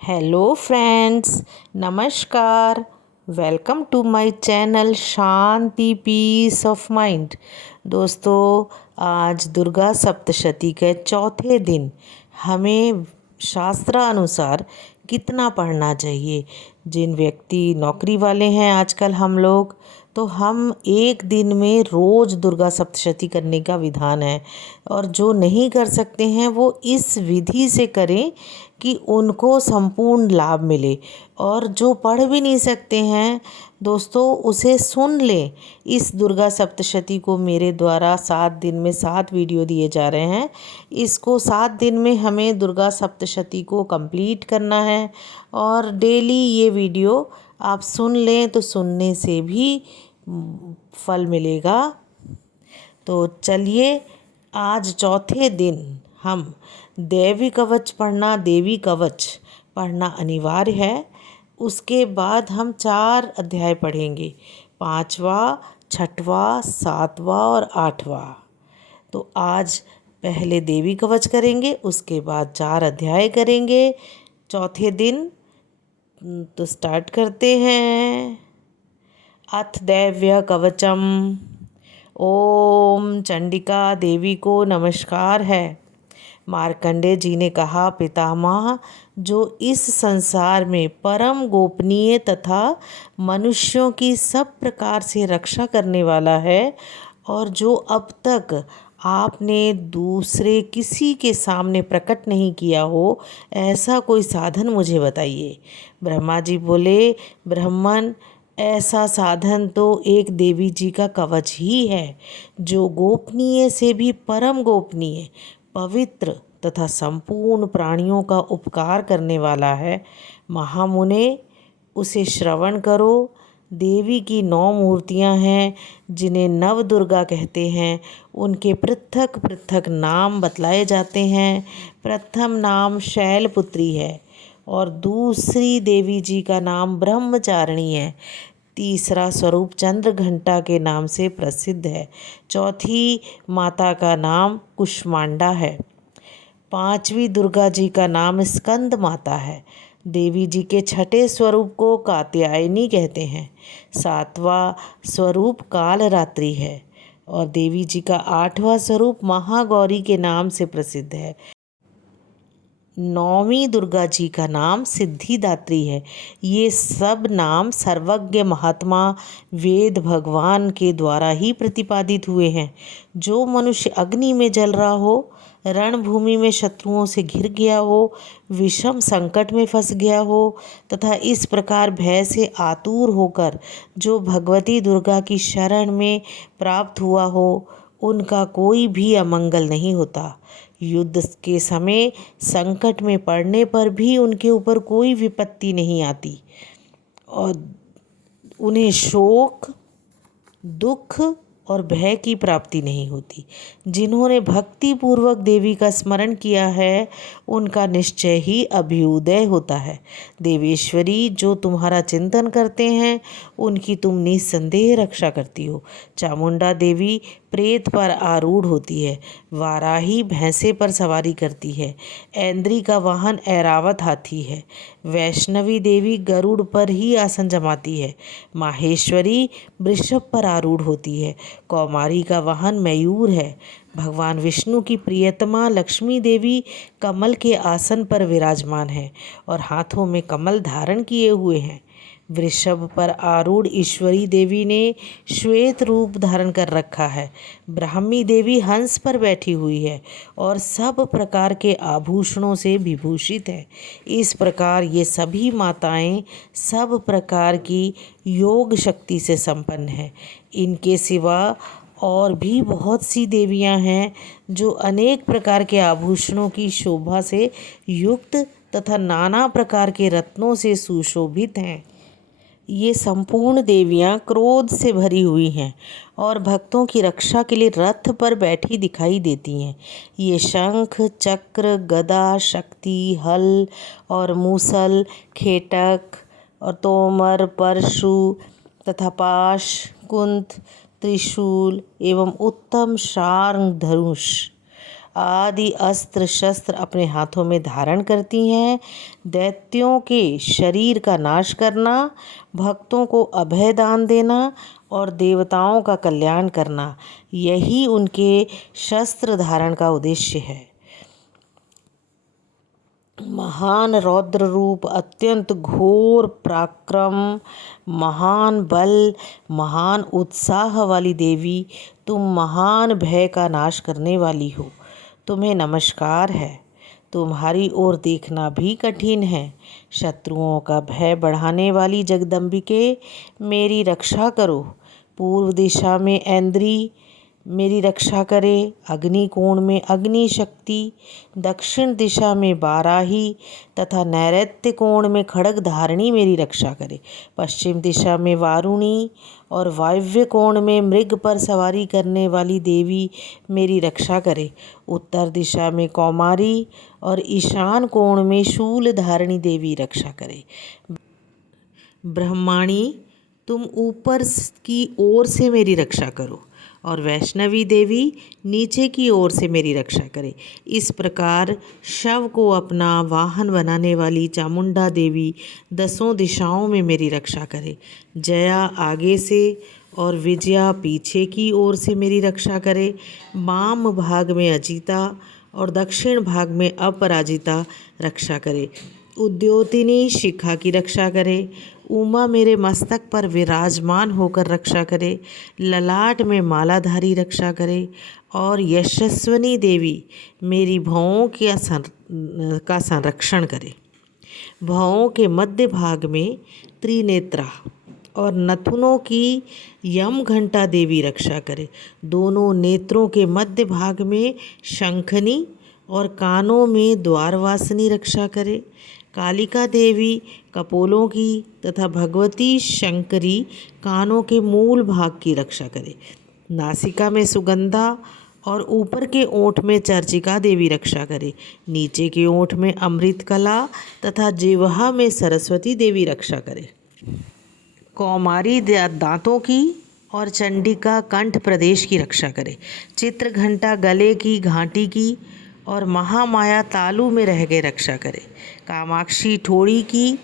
Hello friends, नमस्कार। Welcome to my channel Shanti peace of mind. दोस्तों, आज दुर्गा सप्तशती के चौथे दिन हमें शास्त्रानुसार कितना पढ़ना चाहिए। जिन व्यक्ति नौकरी वाले हैं आजकल हम लोग, तो हम एक दिन में रोज़ दुर्गा सप्तशती करने का विधान है। और जो नहीं कर सकते हैं वो इस विधि से करें कि उनको संपूर्ण लाभ मिले। और जो पढ़ भी नहीं सकते हैं दोस्तों, उसे सुन लें। इस दुर्गा सप्तशती को मेरे द्वारा 7 दिन में 7 वीडियो दिए जा रहे हैं। इसको 7 दिन में हमें दुर्गा सप्तशती को कंप्लीट करना है। और डेली ये वीडियो आप सुन लें तो सुनने से भी फल मिलेगा। तो चलिए, आज चौथे दिन हम देवी कवच पढ़ना अनिवार्य है। उसके बाद हम 4 अध्याय पढ़ेंगे, 5वां, 6वां, 7वां और 8वां। तो आज पहले देवी कवच करेंगे, उसके बाद 4 अध्याय करेंगे चौथे दिन। तो स्टार्ट करते हैं। अथ दैव्य कवचम। ओम चंडिका देवी को नमस्कार है। मार्कंडेय जी ने कहा, पितामह, जो इस संसार में परम गोपनीय तथा मनुष्यों की सब प्रकार से रक्षा करने वाला है, और जो अब तक आपने दूसरे किसी के सामने प्रकट नहीं किया हो, ऐसा कोई साधन मुझे बताइए। ब्रह्मा जी बोले, ब्राह्मण, ऐसा साधन तो एक देवी जी का कवच ही है, जो गोपनीय से भी परम गोपनीय, पवित्र तथा संपूर्ण प्राणियों का उपकार करने वाला है। महामुने, उसे श्रवण करो। देवी की 9 मूर्तियां हैं, जिन्हें नव दुर्गा कहते हैं। उनके पृथक पृथक नाम बतलाए जाते हैं। प्रथम नाम शैलपुत्री है, और दूसरी देवी जी का नाम ब्रह्मचारिणी है। तीसरा स्वरूप चंद्र घंटा के नाम से प्रसिद्ध है। चौथी माता का नाम कुष्मांडा है। 5वीं दुर्गा जी का नाम स्कंद माता है। देवी जी के 6ठे स्वरूप को कात्यायनी कहते हैं। 7वां स्वरूप कालरात्रि है, और देवी जी का 8वां स्वरूप महागौरी के नाम से प्रसिद्ध है। 9वीं दुर्गा जी का नाम सिद्धिदात्री है। ये सब नाम सर्वज्ञ महात्मा वेद भगवान के द्वारा ही प्रतिपादित हुए हैं। जो मनुष्य अग्नि में जल रहा हो, रणभूमि में शत्रुओं से घिर गया हो, विषम संकट में फंस गया हो, तथा इस प्रकार भय से आतुर होकर जो भगवती दुर्गा की शरण में प्राप्त हुआ हो, उनका कोई भी अमंगल नहीं होता। युद्ध के समय संकट में पड़ने पर भी उनके ऊपर कोई विपत्ति नहीं आती, और उन्हें शोक, दुख और भय की प्राप्ति नहीं होती। जिन्होंने भक्ति पूर्वक देवी का स्मरण किया है, उनका निश्चय ही अभ्युदय होता है। देवेश्वरी, जो तुम्हारा चिंतन करते हैं, उनकी तुम निस्संदेह रक्षा करती हो। चामुंडा देवी प्रेत पर आरूढ़ होती है। वाराही भैंसे पर सवारी करती है। ऐन्द्री का वाहन ऐरावत हाथी है। वैष्णवी देवी गरुड़ पर ही आसन जमाती है। माहेश्वरी वृषभ पर आरूढ़ होती है। कौमारी का वाहन मयूर है। भगवान विष्णु की प्रियतमा लक्ष्मी देवी कमल के आसन पर विराजमान है, और हाथों में कमल धारण किए हुए हैं। वृषभ पर आरूढ़ ईश्वरी देवी ने श्वेत रूप धारण कर रखा है। ब्राह्मी देवी हंस पर बैठी हुई है, और सब प्रकार के आभूषणों से विभूषित है। इस प्रकार ये सभी माताएं सब प्रकार की योग शक्ति से संपन्न है। इनके सिवा और भी बहुत सी देवियां हैं, जो अनेक प्रकार के आभूषणों की शोभा से युक्त तथा नाना प्रकार के रत्नों से सुशोभित हैं। ये संपूर्ण देवियां क्रोध से भरी हुई हैं, और भक्तों की रक्षा के लिए रथ पर बैठी दिखाई देती हैं। ये शंख, चक्र, गदा, शक्ति, हल और मूसल, खेटक और तोमर, परशु तथा पाश, कुंत, त्रिशूल एवं उत्तम शार्ंग धनुष आदि अस्त्र शस्त्र अपने हाथों में धारण करती हैं। दैत्यों के शरीर का नाश करना, भक्तों को अभय दान देना और देवताओं का कल्याण करना, यही उनके शस्त्र धारण का उद्देश्य है। महान रौद्र रूप, अत्यंत घोर पराक्रम, महान बल, महान उत्साह वाली देवी, तुम महान भय का नाश करने वाली हो। तुम्हें नमस्कार है। तुम्हारी ओर देखना भी कठिन है। शत्रुओं का भय बढ़ाने वाली जगदम्बिके, मेरी रक्षा करो। पूर्व दिशा में ऐन्द्री मेरी रक्षा करे, अग्निकोण में अग्नि शक्ति, दक्षिण दिशा में बाराही तथा नैऋत्य कोण में खड्ग धारिणी मेरी रक्षा करे। पश्चिम दिशा में वारुणी और वायव्य कोण में मृग पर सवारी करने वाली देवी मेरी रक्षा करे। उत्तर दिशा में कौमारी और ईशान कोण में शूल धारिणी देवी रक्षा करे। ब्रह्माणी, तुम ऊपर की ओर से मेरी रक्षा करो और वैष्णवी देवी नीचे की ओर से मेरी रक्षा करे। इस प्रकार शव को अपना वाहन बनाने वाली चामुंडा देवी दसों दिशाओं में मेरी रक्षा करे। जया आगे से और विजया पीछे की ओर से मेरी रक्षा करे। वाम भाग में अजिता और दक्षिण भाग में अपराजिता रक्षा करे। उद्योतिनी शिखा की रक्षा करे। उमा मेरे मस्तक पर विराजमान होकर रक्षा करे। ललाट में मालाधारी रक्षा करे। और यशस्विनी देवी मेरी भौं का संरक्षण करे। भौं के मध्य भाग में त्रिनेत्रा और नथुनों की यम घंटा देवी रक्षा करे। दोनों नेत्रों के मध्य भाग में शंखनी और कानों में द्वारवासिनी रक्षा करे। कालिका देवी कपोलों की तथा भगवती शंकरी कानों के मूल भाग की रक्षा करे। नासिका में सुगंधा और ऊपर के ओंठ में चर्चिका देवी रक्षा करे। नीचे के ओंठ में अमृत कला तथा जिह्वा में सरस्वती देवी रक्षा करे। कौमारी दांतों की और चंडिका कंठ प्रदेश की रक्षा करे। चित्र घंटा गले की घाटी की और महामाया तालु में रह के रक्षा करे। कामाक्षी ठोड़ी की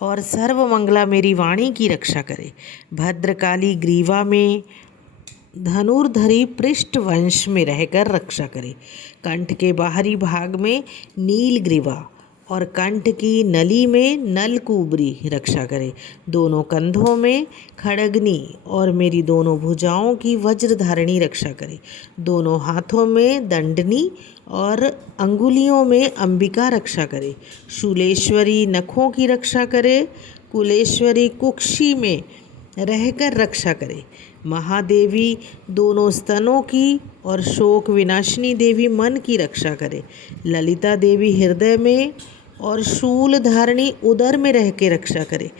और सर्वमंगला मेरी वाणी की रक्षा करे। भद्रकाली ग्रीवा में धनुर्धरी पृष्ठ वंश में रहकर रक्षा करे। कंठ के बाहरी भाग में नील ग्रीवा और कंठ की नली में नलकूबरी रक्षा करे। दोनों कंधों में खड़गनी और मेरी दोनों भुजाओं की वज्रधारिणी रक्षा करे। दोनों हाथों में दंडनी और अंगुलियों में अंबिका रक्षा करे। शूलेश्वरी नखों की रक्षा करे। कुलेश्वरी कुक्षी में रहकर रक्षा करे। महादेवी दोनों स्तनों की और शोक विनाशिनी देवी मन की रक्षा करे। ललिता देवी हृदय में और शूल धारिणी उदर में रह के रक्षा करे।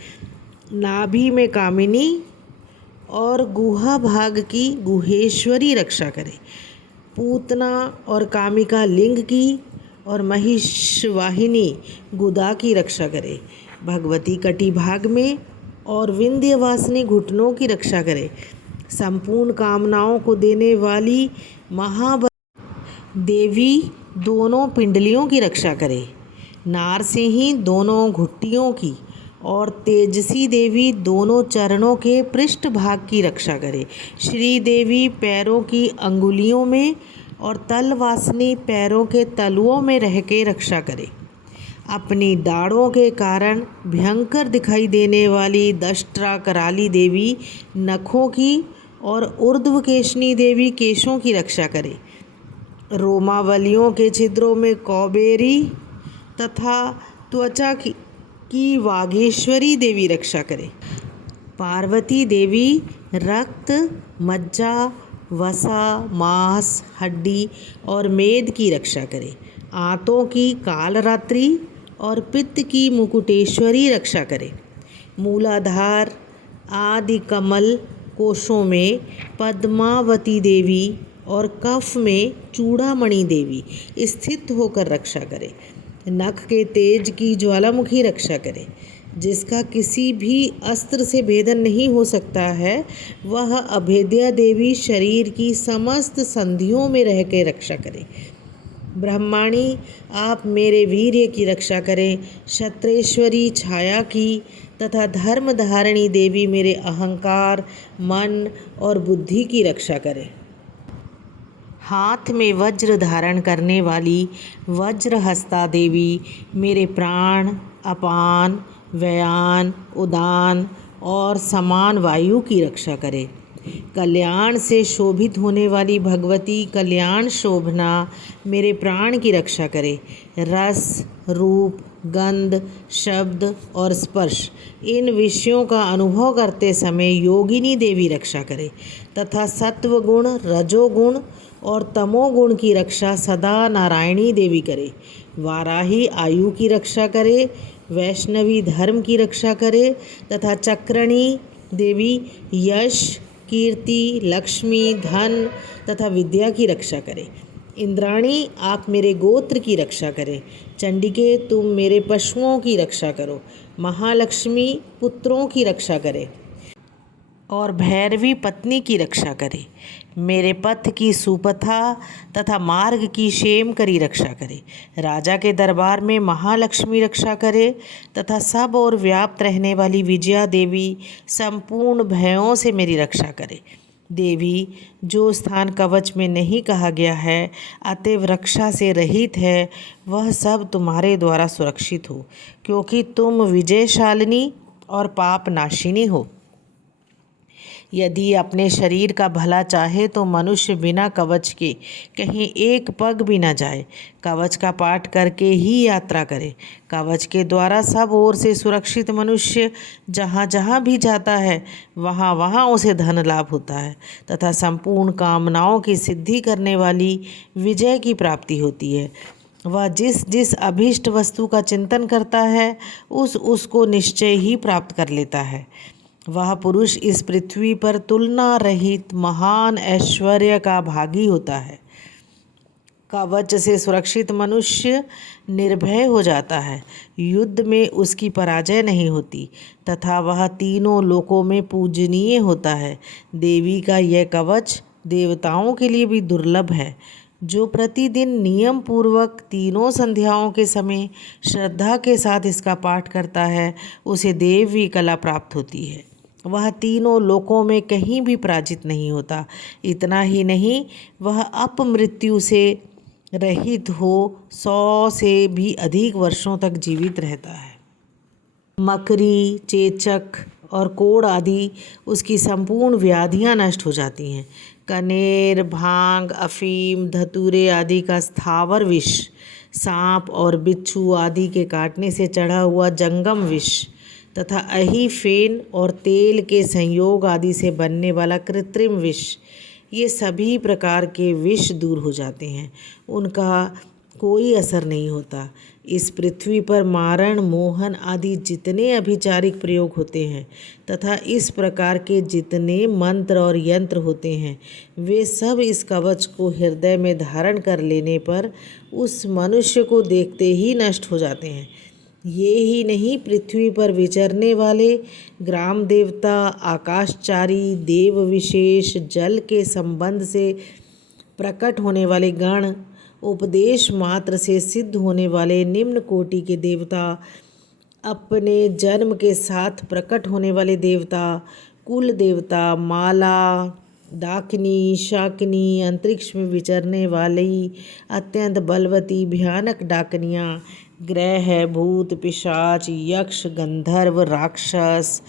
नाभि में कामिनी और गुहा भाग की गुहेश्वरी रक्षा करे। पूतना और कामिका लिंग की और महिषवाहिनी गुदा की रक्षा करे। भगवती कटी भाग में और विंध्यवासिनी घुटनों की रक्षा करे। संपूर्ण कामनाओं को देने वाली महाबली देवी दोनों पिंडलियों की रक्षा करे। नारसिंही दोनों घुट्टियों की और तेजसी देवी दोनों चरणों के पृष्ठ भाग की रक्षा करे। श्री देवी पैरों की अंगुलियों में और तलवासिनी पैरों के तलुओं में रह के रक्षा करे। अपनी दाढ़ों के कारण भयंकर दिखाई देने वाली दष्ट्रा कराली देवी नखों की और ऊर्ध्वकेशनी देवी केशों की रक्षा करे। रोमावलियों के छिद्रों में कौबेरी तथा त्वचा की वाघेश्वरी देवी रक्षा करे। पार्वती देवी रक्त, मज्जा, वसा, मांस, हड्डी और मेद की रक्षा करे। आंतों की कालरात्रि और पित्त की मुकुटेश्वरी रक्षा करे। मूलाधार आदि कमल कोशों में पद्मावती देवी और कफ में चूड़ामणि देवी स्थित होकर रक्षा करे। नख के तेज की ज्वालामुखी रक्षा करे। जिसका किसी भी अस्त्र से भेदन नहीं हो सकता है, वह अभेद्या देवी शरीर की समस्त संधियों में रह के रक्षा करे। ब्रह्माणी आप मेरे वीर्य की रक्षा करें, क्षत्रेश्वरी छाया की तथा धर्म धारिणी देवी मेरे अहंकार, मन और बुद्धि की रक्षा करें। हाथ में वज्र धारण करने वाली वज्रहस्ता देवी मेरे प्राण, अपान, व्यान, उदान और समान वायु की रक्षा करे। कल्याण से शोभित होने वाली भगवती कल्याण शोभना मेरे प्राण की रक्षा करे। रस, रूप, गंध, शब्द और स्पर्श इन विषयों का अनुभव करते समय योगिनी देवी रक्षा करे तथा सत्व गुण, रजोगुण और तमोगुण की रक्षा सदा नारायणी देवी करे। वाराही आयु की रक्षा करे, वैष्णवी धर्म की रक्षा करे तथा चक्रणी देवी यश, कीर्ति, लक्ष्मी, धन तथा विद्या की रक्षा करे। इंद्राणी आप मेरे गोत्र की रक्षा करें। चंडिके तुम मेरे पशुओं की रक्षा करो। महालक्ष्मी पुत्रों की रक्षा करे और भैरवी पत्नी की रक्षा करे। मेरे पथ की सुपथा तथा मार्ग की क्षेम करी रक्षा करे। राजा के दरबार में महालक्ष्मी रक्षा करे तथा सब और व्याप्त रहने वाली विजया देवी संपूर्ण भयों से मेरी रक्षा करे। देवी जो स्थान कवच में नहीं कहा गया है अतएव रक्षा से रहित है, वह सब तुम्हारे द्वारा सुरक्षित हो, क्योंकि तुम विजयशालिनी और पाप नाशिनी हो। यदि अपने शरीर का भला चाहे तो मनुष्य बिना कवच के कहीं एक पग भी न जाए। कवच का पाठ करके ही यात्रा करे। कवच के द्वारा सब ओर से सुरक्षित मनुष्य जहाँ जहाँ भी जाता है वहाँ वहाँ उसे धन लाभ होता है तथा संपूर्ण कामनाओं की सिद्धि करने वाली विजय की प्राप्ति होती है। वह जिस जिस अभीष्ट वस्तु का चिंतन करता है उसको निश्चय ही प्राप्त कर लेता है। वह पुरुष इस पृथ्वी पर तुलना रहित महान ऐश्वर्य का भागी होता है। कवच से सुरक्षित मनुष्य निर्भय हो जाता है, युद्ध में उसकी पराजय नहीं होती तथा वह तीनों लोकों में पूजनीय होता है। देवी का यह कवच देवताओं के लिए भी दुर्लभ है। जो प्रतिदिन नियम पूर्वक तीनों संध्याओं के समय श्रद्धा के साथ इसका पाठ करता है उसे देवी कला प्राप्त होती है। वह तीनों लोकों में कहीं भी पराजित नहीं होता। इतना ही नहीं, वह अपमृत्यु से रहित हो 100 से भी अधिक वर्षों तक जीवित रहता है। मकरी, चेचक और कोढ़ आदि उसकी संपूर्ण व्याधियां नष्ट हो जाती हैं। कनेर, भांग, अफीम, धतूरे आदि का स्थावर विष, सांप और बिच्छू आदि के काटने से चढ़ा हुआ जंगम विष तथा अही, फेन और तेल के संयोग आदि से बनने वाला कृत्रिम विष, ये सभी प्रकार के विष दूर हो जाते हैं, उनका कोई असर नहीं होता। इस पृथ्वी पर मारण, मोहन आदि जितने अभिचारिक प्रयोग होते हैं तथा इस प्रकार के जितने मंत्र और यंत्र होते हैं वे सब इस कवच को हृदय में धारण कर लेने पर उस मनुष्य को देखते ही नष्ट हो जाते हैं। ये ही नहीं, पृथ्वी पर विचरने वाले ग्राम देवता, आकाशचारी, देव विशेष, जल के संबंध से प्रकट होने वाले गण, उपदेश मात्र से सिद्ध होने वाले निम्न कोटि के देवता, अपने जन्म के साथ प्रकट होने वाले देवता, कुल देवता, माला, डाकिनी, शाकिनी, अंतरिक्ष में विचरने वाली अत्यंत बलवती भयानक डाकनियाँ, ग्रह, भूत, पिशाच, यक्ष, गंधर्व, राक्षस,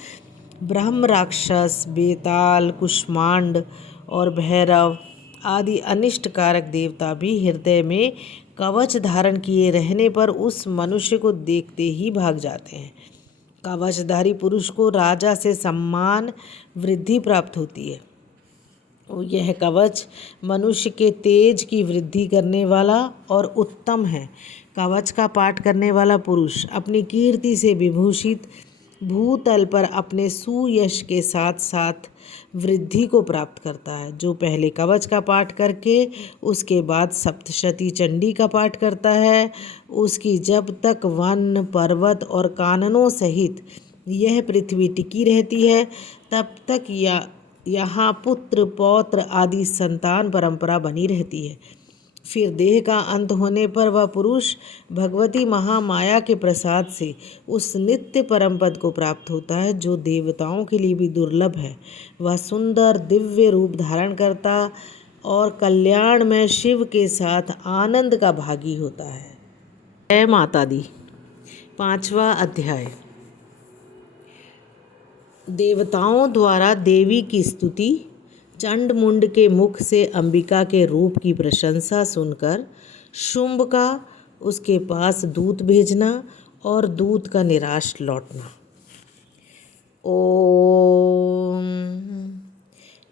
ब्रह्म राक्षस, बेताल, कुष्मांड और भैरव आदि अनिष्टकारक देवता भी हृदय में कवच धारण किए रहने पर उस मनुष्य को देखते ही भाग जाते हैं। कवचधारी पुरुष को राजा से सम्मान वृद्धि प्राप्त होती है। यह कवच मनुष्य के तेज की वृद्धि करने वाला और उत्तम है। कवच का पाठ करने वाला पुरुष अपनी कीर्ति से विभूषित भूतल पर अपने सुयश के साथ साथ वृद्धि को प्राप्त करता है। जो पहले कवच का पाठ करके उसके बाद सप्तशती चंडी का पाठ करता है, उसकी जब तक वन, पर्वत और काननों सहित यह पृथ्वी टिकी रहती है तब तक यहाँ पुत्र, पौत्र आदि संतान परंपरा बनी रहती है। फिर देह का अंत होने पर वह पुरुष भगवती महामाया के प्रसाद से उस नित्य परम पद को प्राप्त होता है जो देवताओं के लिए भी दुर्लभ है। वह सुंदर दिव्य रूप धारण करता और कल्याण में शिव के साथ आनंद का भागी होता है। जय माता दी। 5वां अध्याय। देवताओं द्वारा देवी की स्तुति। चंड मुंड के मुख से अंबिका के रूप की प्रशंसा सुनकर शुंभ का उसके पास दूत भेजना और दूत का निराश लौटना। ओम।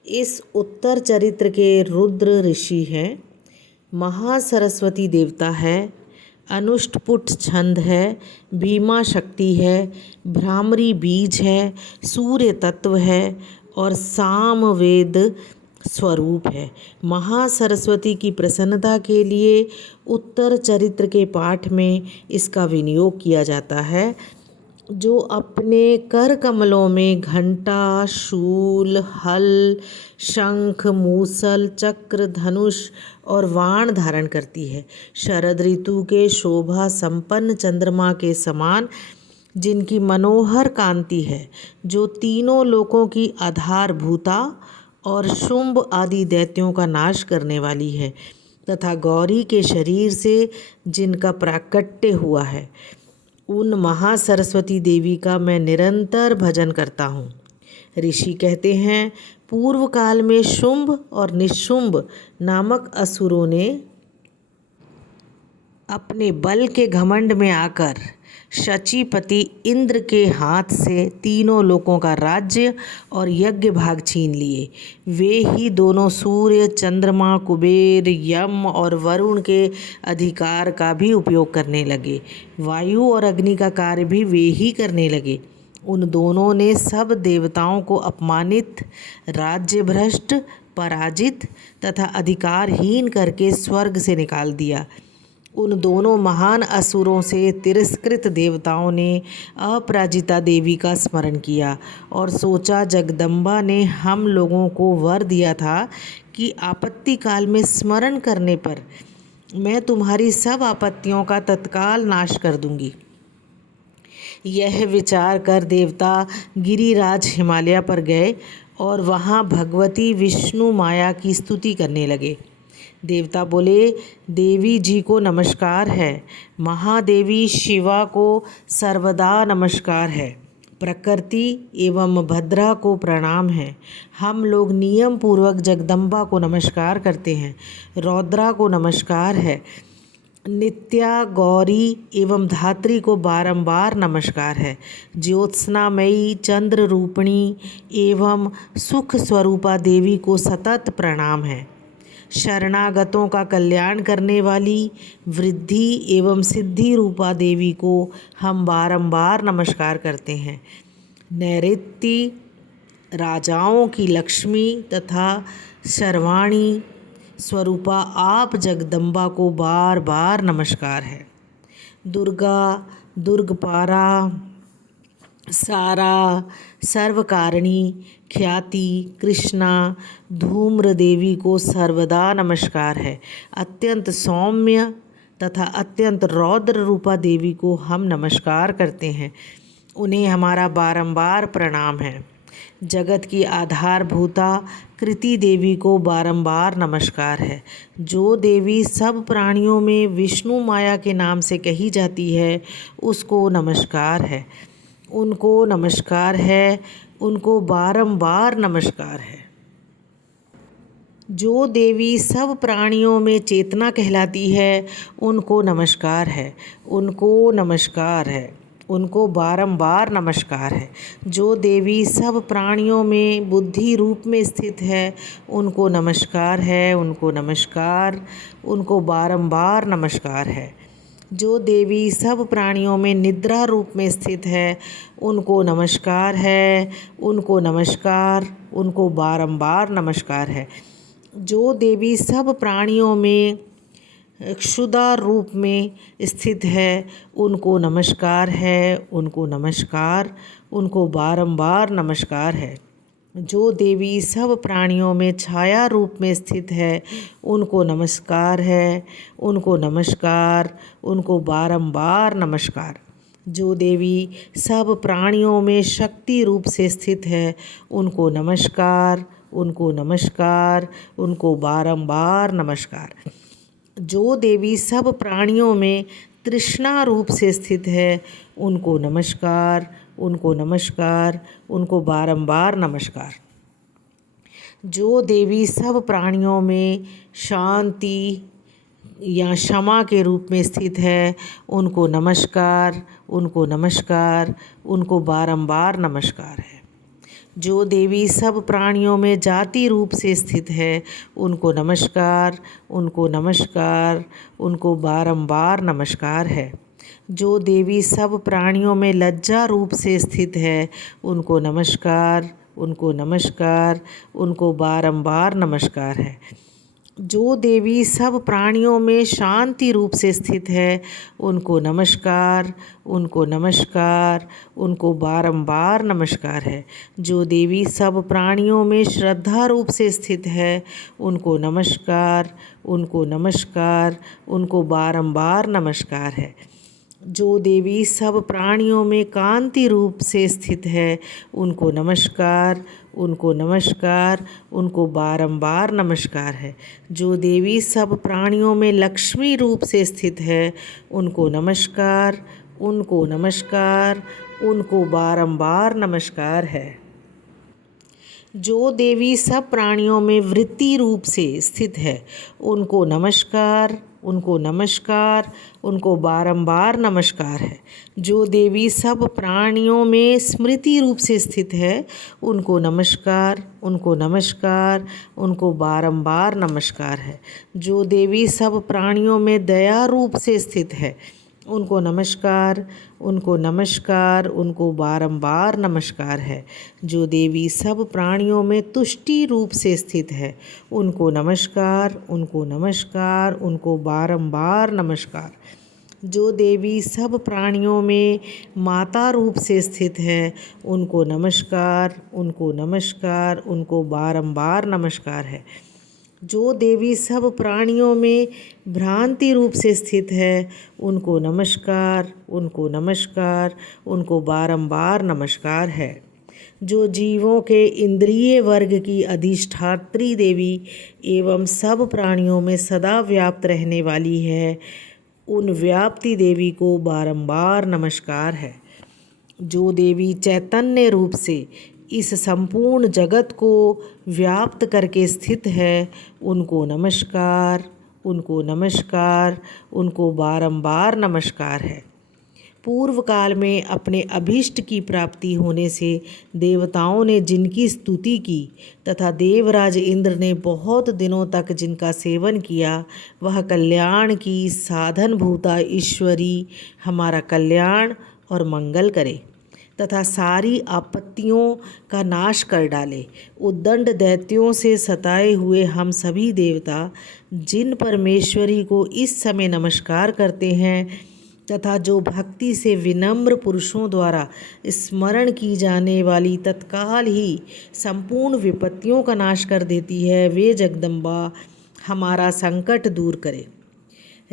इस उत्तर चरित्र के रुद्र ऋषि हैं। महासरस्वती देवता है, अनुष्टपुट छंद है, भीमा शक्ति है, भ्रामरी बीज है, सूर्य तत्व है और सामवेद स्वरूप है। महासरस्वती की प्रसन्नता के लिए उत्तर चरित्र के पाठ में इसका विनियोग किया जाता है। जो अपने कर कमलों में घंटा, शूल, हल, शंख, मूसल, चक्र, धनुष और वाण धारण करती है। शरद ऋतु के शोभा संपन्न चंद्रमा के समान जिनकी मनोहर कांति है, जो तीनों लोकों की आधारभूता और शुंभ आदि दैत्यों का नाश करने वाली है, तथा गौरी के शरीर से जिनका प्राकट्य हुआ है, उन महासरस्वती देवी का मैं निरंतर भजन करता हूँ। ऋषि कहते हैं, पूर्व काल में शुंभ और निशुंभ नामक असुरों ने अपने बल के घमंड में आकर शचीपति इंद्र के हाथ से तीनों लोकों का राज्य और यज्ञ भाग छीन लिए। वे ही दोनों सूर्य, चंद्रमा, कुबेर, यम और वरुण के अधिकार का भी उपयोग करने लगे। वायु और अग्नि का कार्य भी वे ही करने लगे। उन दोनों ने सब देवताओं को अपमानित, राज्य भ्रष्ट, पराजित तथा अधिकारहीन करके स्वर्ग से निकाल दिया। उन दोनों महान असुरों से तिरस्कृत देवताओं ने अपराजिता देवी का स्मरण किया और सोचा, जगदम्बा ने हम लोगों को वर दिया था कि आपत्ति काल में स्मरण करने पर मैं तुम्हारी सब आपत्तियों का तत्काल नाश कर दूंगी। यह विचार कर देवता गिरिराज हिमालय पर गए और वहाँ भगवती विष्णु माया की स्तुति करने लगे। देवता बोले, देवी जी को नमस्कार है, महादेवी शिवा को सर्वदा नमस्कार है, प्रकृति एवं भद्रा को प्रणाम है। हम लोग नियम पूर्वक जगदम्बा को नमस्कार करते हैं, रौद्रा को नमस्कार है, नित्या, गौरी एवं धात्री को बारंबार नमस्कार है, ज्योत्सनामयी, चंद्र रूपिणी एवं सुख स्वरूपा देवी को सतत प्रणाम है। शरणागतों का कल्याण करने वाली वृद्धि एवं सिद्धि रूपा देवी को हम बारंबार नमस्कार करते हैं। नैऋत्य, राजाओं की लक्ष्मी तथा शर्वाणी स्वरूपा आप जगदम्बा को बार बार नमस्कार है। दुर्गा, दुर्गपारा, सारा, सर्वकारिणी, ख्याति, कृष्णा, धूम्र देवी को सर्वदा नमस्कार है। अत्यंत सौम्य तथा अत्यंत रौद्र रूपा देवी को हम नमस्कार करते हैं, उन्हें हमारा बारंबार प्रणाम है। जगत की आधारभूता कृति देवी को बारंबार नमस्कार है। जो देवी सब प्राणियों में विष्णु माया के नाम से कही जाती है, उसको नमस्कार है, उनको नमस्कार है, उनको बारंबार नमस्कार है। जो देवी सब प्राणियों में चेतना कहलाती है, उनको नमस्कार है, उनको नमस्कार है, उनको बारंबार नमस्कार है। जो देवी सब प्राणियों में बुद्धि रूप में स्थित है, उनको नमस्कार है, उनको नमस्कार, उनको बारंबार नमस्कार है। जो देवी सब प्राणियों में निद्रा रूप में स्थित है, उनको नमस्कार है, उनको नमस्कार, उनको बारंबार नमस्कार है। जो देवी सब प्राणियों में क्षुधा रूप में स्थित है, उनको नमस्कार है, उनको नमस्कार, उनको बारंबार नमस्कार है। जो देवी सब प्राणियों में छाया रूप में स्थित है, उनको नमस्कार है, उनको नमस्कार, उनको बारंबार नमस्कार। जो देवी सब प्राणियों में शक्ति रूप से स्थित है, उनको नमस्कार, उनको नमस्कार, उनको बारंबार नमस्कार। जो देवी सब प्राणियों में तृष्णा रूप से स्थित है, उनको नमस्कार, उनको नमस्कार, उनको बारंबार नमस्कार। जो देवी सब प्राणियों में शांति या क्षमा के रूप में स्थित है, उनको नमस्कार, उनको नमस्कार, उनको बारंबार नमस्कार है। जो देवी सब प्राणियों में जाति रूप से स्थित है, उनको नमस्कार, उनको नमस्कार, उनको बारंबार नमस्कार है। जो देवी सब प्राणियों में लज्जा रूप से स्थित है, उनको नमस्कार, उनको नमस्कार, उनको बारंबार नमस्कार है। जो देवी सब प्राणियों में शांति रूप से स्थित है, उनको नमस्कार, उनको नमस्कार, उनको बारंबार नमस्कार है। जो देवी सब प्राणियों में श्रद्धा रूप से स्थित है, उनको नमस्कार, उनको नमस्कार, उनको बारंबार नमस्कार है। जो देवी सब प्राणियों में कांति रूप से स्थित है, उनको नमस्कार, उनको नमस्कार, उनको बारंबार नमस्कार है। जो देवी सब प्राणियों में लक्ष्मी रूप से स्थित है, उनको नमस्कार, उनको नमस्कार, उनको बारंबार नमस्कार है। जो देवी सब प्राणियों में वृत्ति रूप से स्थित है, उनको नमस्कार, उनको नमस्कार, उनको बारंबार नमस्कार है। जो देवी सब प्राणियों में स्मृति रूप से स्थित है, उनको नमस्कार, उनको नमस्कार, उनको बारंबार नमस्कार है। जो देवी सब प्राणियों में दया रूप से स्थित है, उनको नमस्कार, उनको नमस्कार, उनको बारंबार नमस्कार है। जो देवी सब प्राणियों में तुष्टि रूप से स्थित है, उनको नमस्कार, उनको नमस्कार, उनको बारंबार नमस्कार। जो देवी सब प्राणियों में माता रूप से स्थित है, उनको नमस्कार, उनको नमस्कार, उनको बारंबार नमस्कार है। जो देवी सब प्राणियों में भ्रांति रूप से स्थित है, उनको नमस्कार, उनको नमस्कार, उनको बारंबार नमस्कार है। जो जीवों के इंद्रिय वर्ग की अधिष्ठात्री देवी एवं सब प्राणियों में सदा व्याप्त रहने वाली है, उन व्याप्ति देवी को बारंबार नमस्कार है। जो देवी चैतन्य रूप से इस संपूर्ण जगत को व्याप्त करके स्थित है, उनको नमस्कार, उनको नमस्कार, उनको बारंबार नमस्कार है। पूर्व काल में अपने अभीष्ट की प्राप्ति होने से देवताओं ने जिनकी स्तुति की तथा देवराज इंद्र ने बहुत दिनों तक जिनका सेवन किया, वह कल्याण की साधनभूता ईश्वरी हमारा कल्याण और मंगल करे तथा सारी आपत्तियों का नाश कर डाले। उद्दंड दैत्यों से सताए हुए हम सभी देवता जिन परमेश्वरी को इस समय नमस्कार करते हैं तथा जो भक्ति से विनम्र पुरुषों द्वारा स्मरण की जाने वाली तत्काल ही संपूर्ण विपत्तियों का नाश कर देती है, वे जगदम्बा हमारा संकट दूर करे।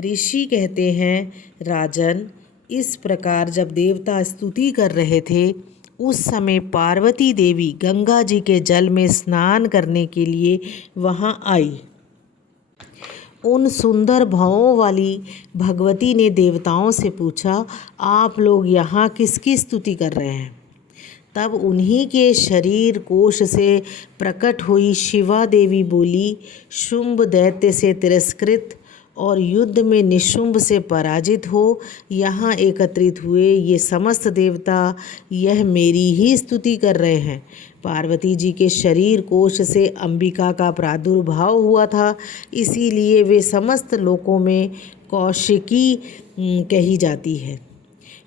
ऋषि कहते हैं, राजन, इस प्रकार जब देवता स्तुति कर रहे थे, उस समय पार्वती देवी गंगा जी के जल में स्नान करने के लिए वहाँ आई। उन सुंदर भावों वाली भगवती ने देवताओं से पूछा, आप लोग यहाँ किसकी स्तुति कर रहे हैं? तब उन्हीं के शरीर कोश से प्रकट हुई शिवा देवी बोली, शुंभ दैत्य से तिरस्कृत और युद्ध में निशुंभ से पराजित हो यहाँ एकत्रित हुए ये समस्त देवता यह मेरी ही स्तुति कर रहे हैं। पार्वती जी के शरीर कोश से अंबिका का प्रादुर्भाव हुआ था, इसीलिए वे समस्त लोकों में कौशिकी कही जाती है।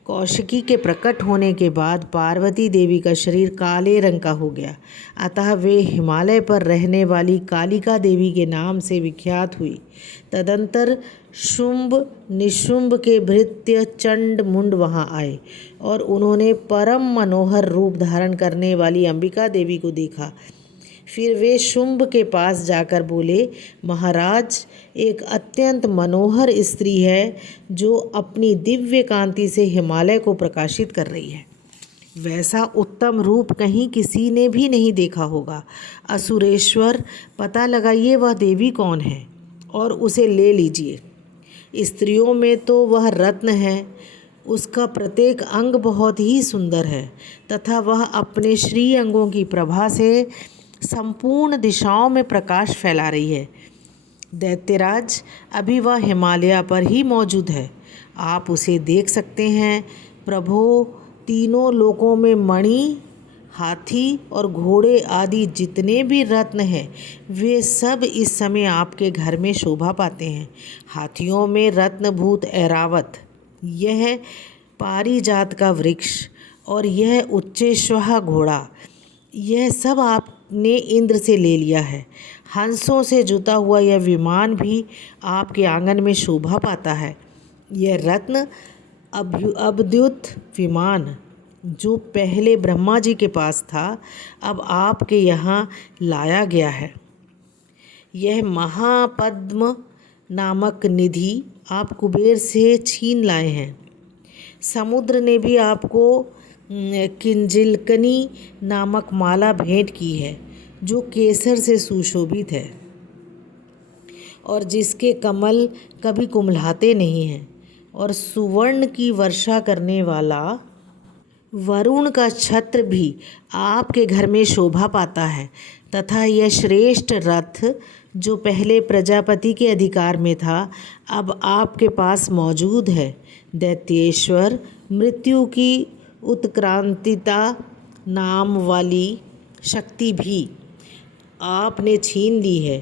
कौशिकी के प्रकट होने के बाद पार्वती देवी का शरीर काले रंग का हो गया, अतः वे हिमालय पर रहने वाली कालिका देवी के नाम से विख्यात हुई। तदंतर शुंभ निशुंभ के भृत्य चंड मुंड वहाँ आए और उन्होंने परम मनोहर रूप धारण करने वाली अंबिका देवी को देखा। फिर वे शुंभ के पास जाकर बोले, महाराज, एक अत्यंत मनोहर स्त्री है जो अपनी दिव्य कांति से हिमालय को प्रकाशित कर रही है। वैसा उत्तम रूप कहीं किसी ने भी नहीं देखा होगा। असुरेश्वर, पता लगाइए वह देवी कौन है और उसे ले लीजिए। स्त्रियों में तो वह रत्न है, उसका प्रत्येक अंग बहुत ही सुंदर है तथा वह अपने श्री अंगों की प्रभा से संपूर्ण दिशाओं में प्रकाश फैला रही है। दैत्यराज, अभी वह हिमालय पर ही मौजूद है, आप उसे देख सकते हैं। प्रभो, तीनों लोकों में मणि, हाथी और घोड़े आदि जितने भी रत्न हैं वे सब इस समय आपके घर में शोभा पाते हैं। हाथियों में रत्नभूत ऐरावत, यह पारिजात का वृक्ष और यह उच्चेश्वह घोड़ा, यह सब आपने इंद्र से ले लिया है। हंसों से जुता हुआ यह विमान भी आपके आंगन में शोभा पाता है। यह रत्न अद्भुत विमान जो पहले ब्रह्मा जी के पास था, अब आपके यहाँ लाया गया है। यह महापद्म नामक निधि आप कुबेर से छीन लाए हैं। समुद्र ने भी आपको किंजिलकनी नामक माला भेंट की है जो केसर से सुशोभित है और जिसके कमल कभी कुम्हलाते नहीं हैं। और सुवर्ण की वर्षा करने वाला वरुण का छत्र भी आपके घर में शोभा पाता है तथा यह श्रेष्ठ रथ जो पहले प्रजापति के अधिकार में था, अब आपके पास मौजूद है। दैत्येश्वर, मृत्यु की उत्क्रांतिता नाम वाली शक्ति भी आपने छीन ली है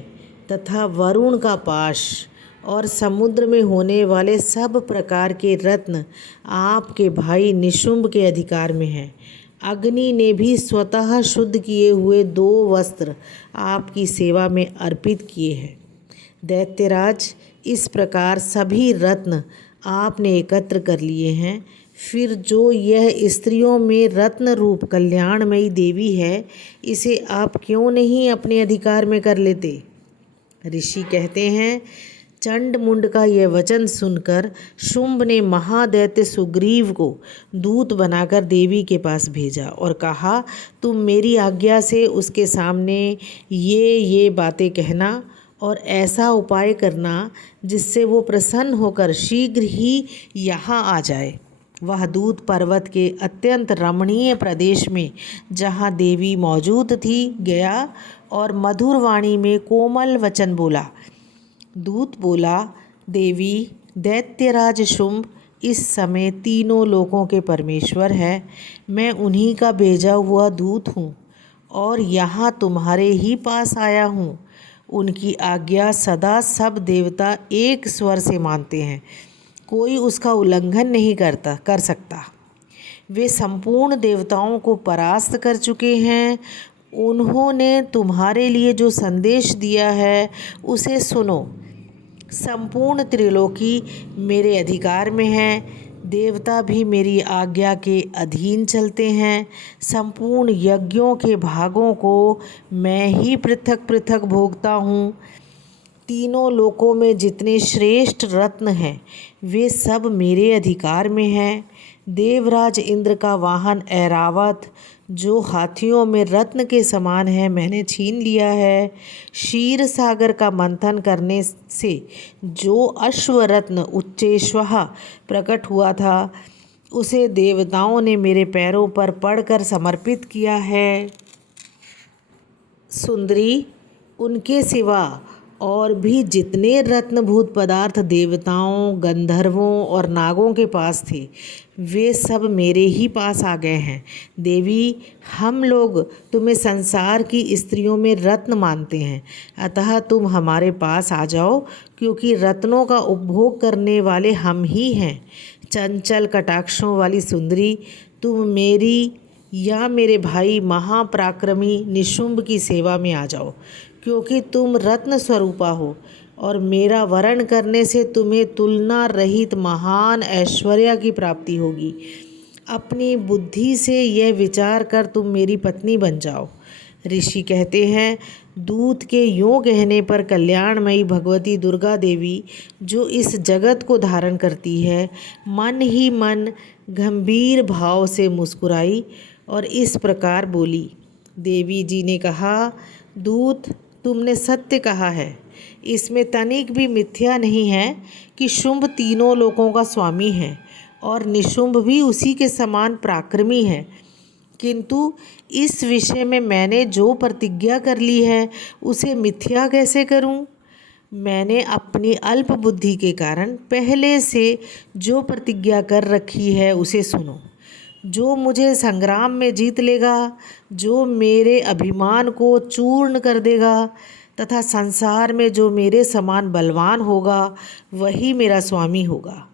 तथा वरुण का पाश और समुद्र में होने वाले सब प्रकार के रत्न आपके भाई निशुंभ के अधिकार में हैं। अग्नि ने भी स्वतः शुद्ध किए हुए 2 वस्त्र आपकी सेवा में अर्पित किए हैं। दैत्यराज, इस प्रकार सभी रत्न आपने एकत्र कर लिए हैं। फिर जो यह स्त्रियों में रत्न रूप कल्याणमयी देवी है, इसे आप क्यों नहीं अपने अधिकार में कर लेते? ऋषि कहते हैं, चंड मुंड का यह वचन सुनकर शुंभ ने महादैत्य सुग्रीव को दूत बनाकर देवी के पास भेजा और कहा, तुम मेरी आज्ञा से उसके सामने ये बातें कहना और ऐसा उपाय करना जिससे वो प्रसन्न होकर शीघ्र ही यहाँ आ जाए। वह दूत पर्वत के अत्यंत रमणीय प्रदेश में जहाँ देवी मौजूद थी गया और मधुर वाणी में कोमल वचन बोला। दूत बोला, देवी, दैत्यराज शुंभ इस समय तीनों लोकों के परमेश्वर है। मैं उन्हीं का भेजा हुआ दूत हूँ और यहाँ तुम्हारे ही पास आया हूँ। उनकी आज्ञा सदा सब देवता एक स्वर से मानते हैं, कोई उसका उल्लंघन नहीं कर सकता। वे संपूर्ण देवताओं को परास्त कर चुके हैं। उन्होंने तुम्हारे लिए जो संदेश दिया है उसे सुनो। संपूर्ण त्रिलोकी मेरे अधिकार में है, देवता भी मेरी आज्ञा के अधीन चलते हैं। संपूर्ण यज्ञों के भागों को मैं ही पृथक पृथक भोगता हूँ। तीनों लोकों में जितने श्रेष्ठ रत्न हैं वे सब मेरे अधिकार में हैं। देवराज इंद्र का वाहन ऐरावत जो हाथियों में रत्न के समान है मैंने छीन लिया है। क्षीर सागर का मंथन करने से जो अश्वरत्न उच्चेश्वह प्रकट हुआ था उसे देवताओं ने मेरे पैरों पर पड़कर समर्पित किया है। सुंदरी, उनके सिवा और भी जितने रत्नभूत पदार्थ देवताओं, गंधर्वों और नागों के पास थे वे सब मेरे ही पास आ गए हैं। देवी, हम लोग तुम्हें संसार की स्त्रियों में रत्न मानते हैं, अतः तुम हमारे पास आ जाओ, क्योंकि रत्नों का उपभोग करने वाले हम ही हैं। चंचल कटाक्षों वाली सुंदरी, तुम मेरी या मेरे भाई महापराक्रमी निशुंभ की सेवा में आ जाओ, क्योंकि तुम रत्न स्वरूपा हो और मेरा वरण करने से तुम्हें तुलना रहित महान ऐश्वर्य की प्राप्ति होगी। अपनी बुद्धि से यह विचार कर तुम मेरी पत्नी बन जाओ। ऋषि कहते हैं, दूत के यों कहने पर कल्याणमयी भगवती दुर्गा देवी, जो इस जगत को धारण करती है, मन ही मन गंभीर भाव से मुस्कुराई और इस प्रकार बोली। देवी जी ने कहा, दूत, तुमने सत्य कहा है। इसमें तनिक भी मिथ्या नहीं है कि शुंभ तीनों लोकों का स्वामी है और निशुंभ भी उसी के समान पराक्रमी है। किंतु इस विषय में मैंने जो प्रतिज्ञा कर ली है उसे मिथ्या कैसे करूं? मैंने अपनी अल्प बुद्धि के कारण पहले से जो प्रतिज्ञा कर रखी है उसे सुनो। जो मुझे संग्राम में जीत लेगा, जो मेरे अभिमान को चूर्ण कर देगा तथा संसार में जो मेरे समान बलवान होगा, वही मेरा स्वामी होगा।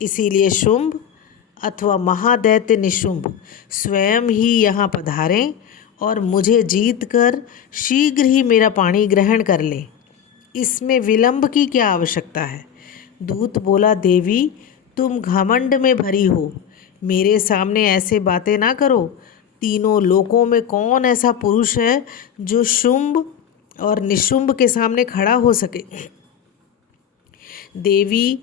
इसीलिए शुंभ अथवा महादैत्य निशुंभ स्वयं ही यहाँ पधारें और मुझे जीतकर शीघ्र ही मेरा पाणी ग्रहण कर लें। इसमें विलंब की क्या आवश्यकता है? दूत बोला, देवी, तुम घमंड में भरी हो, मेरे सामने ऐसे बातें ना करो। तीनों लोकों में कौन ऐसा पुरुष है जो शुंभ और निशुंभ के सामने खड़ा हो सके? देवी,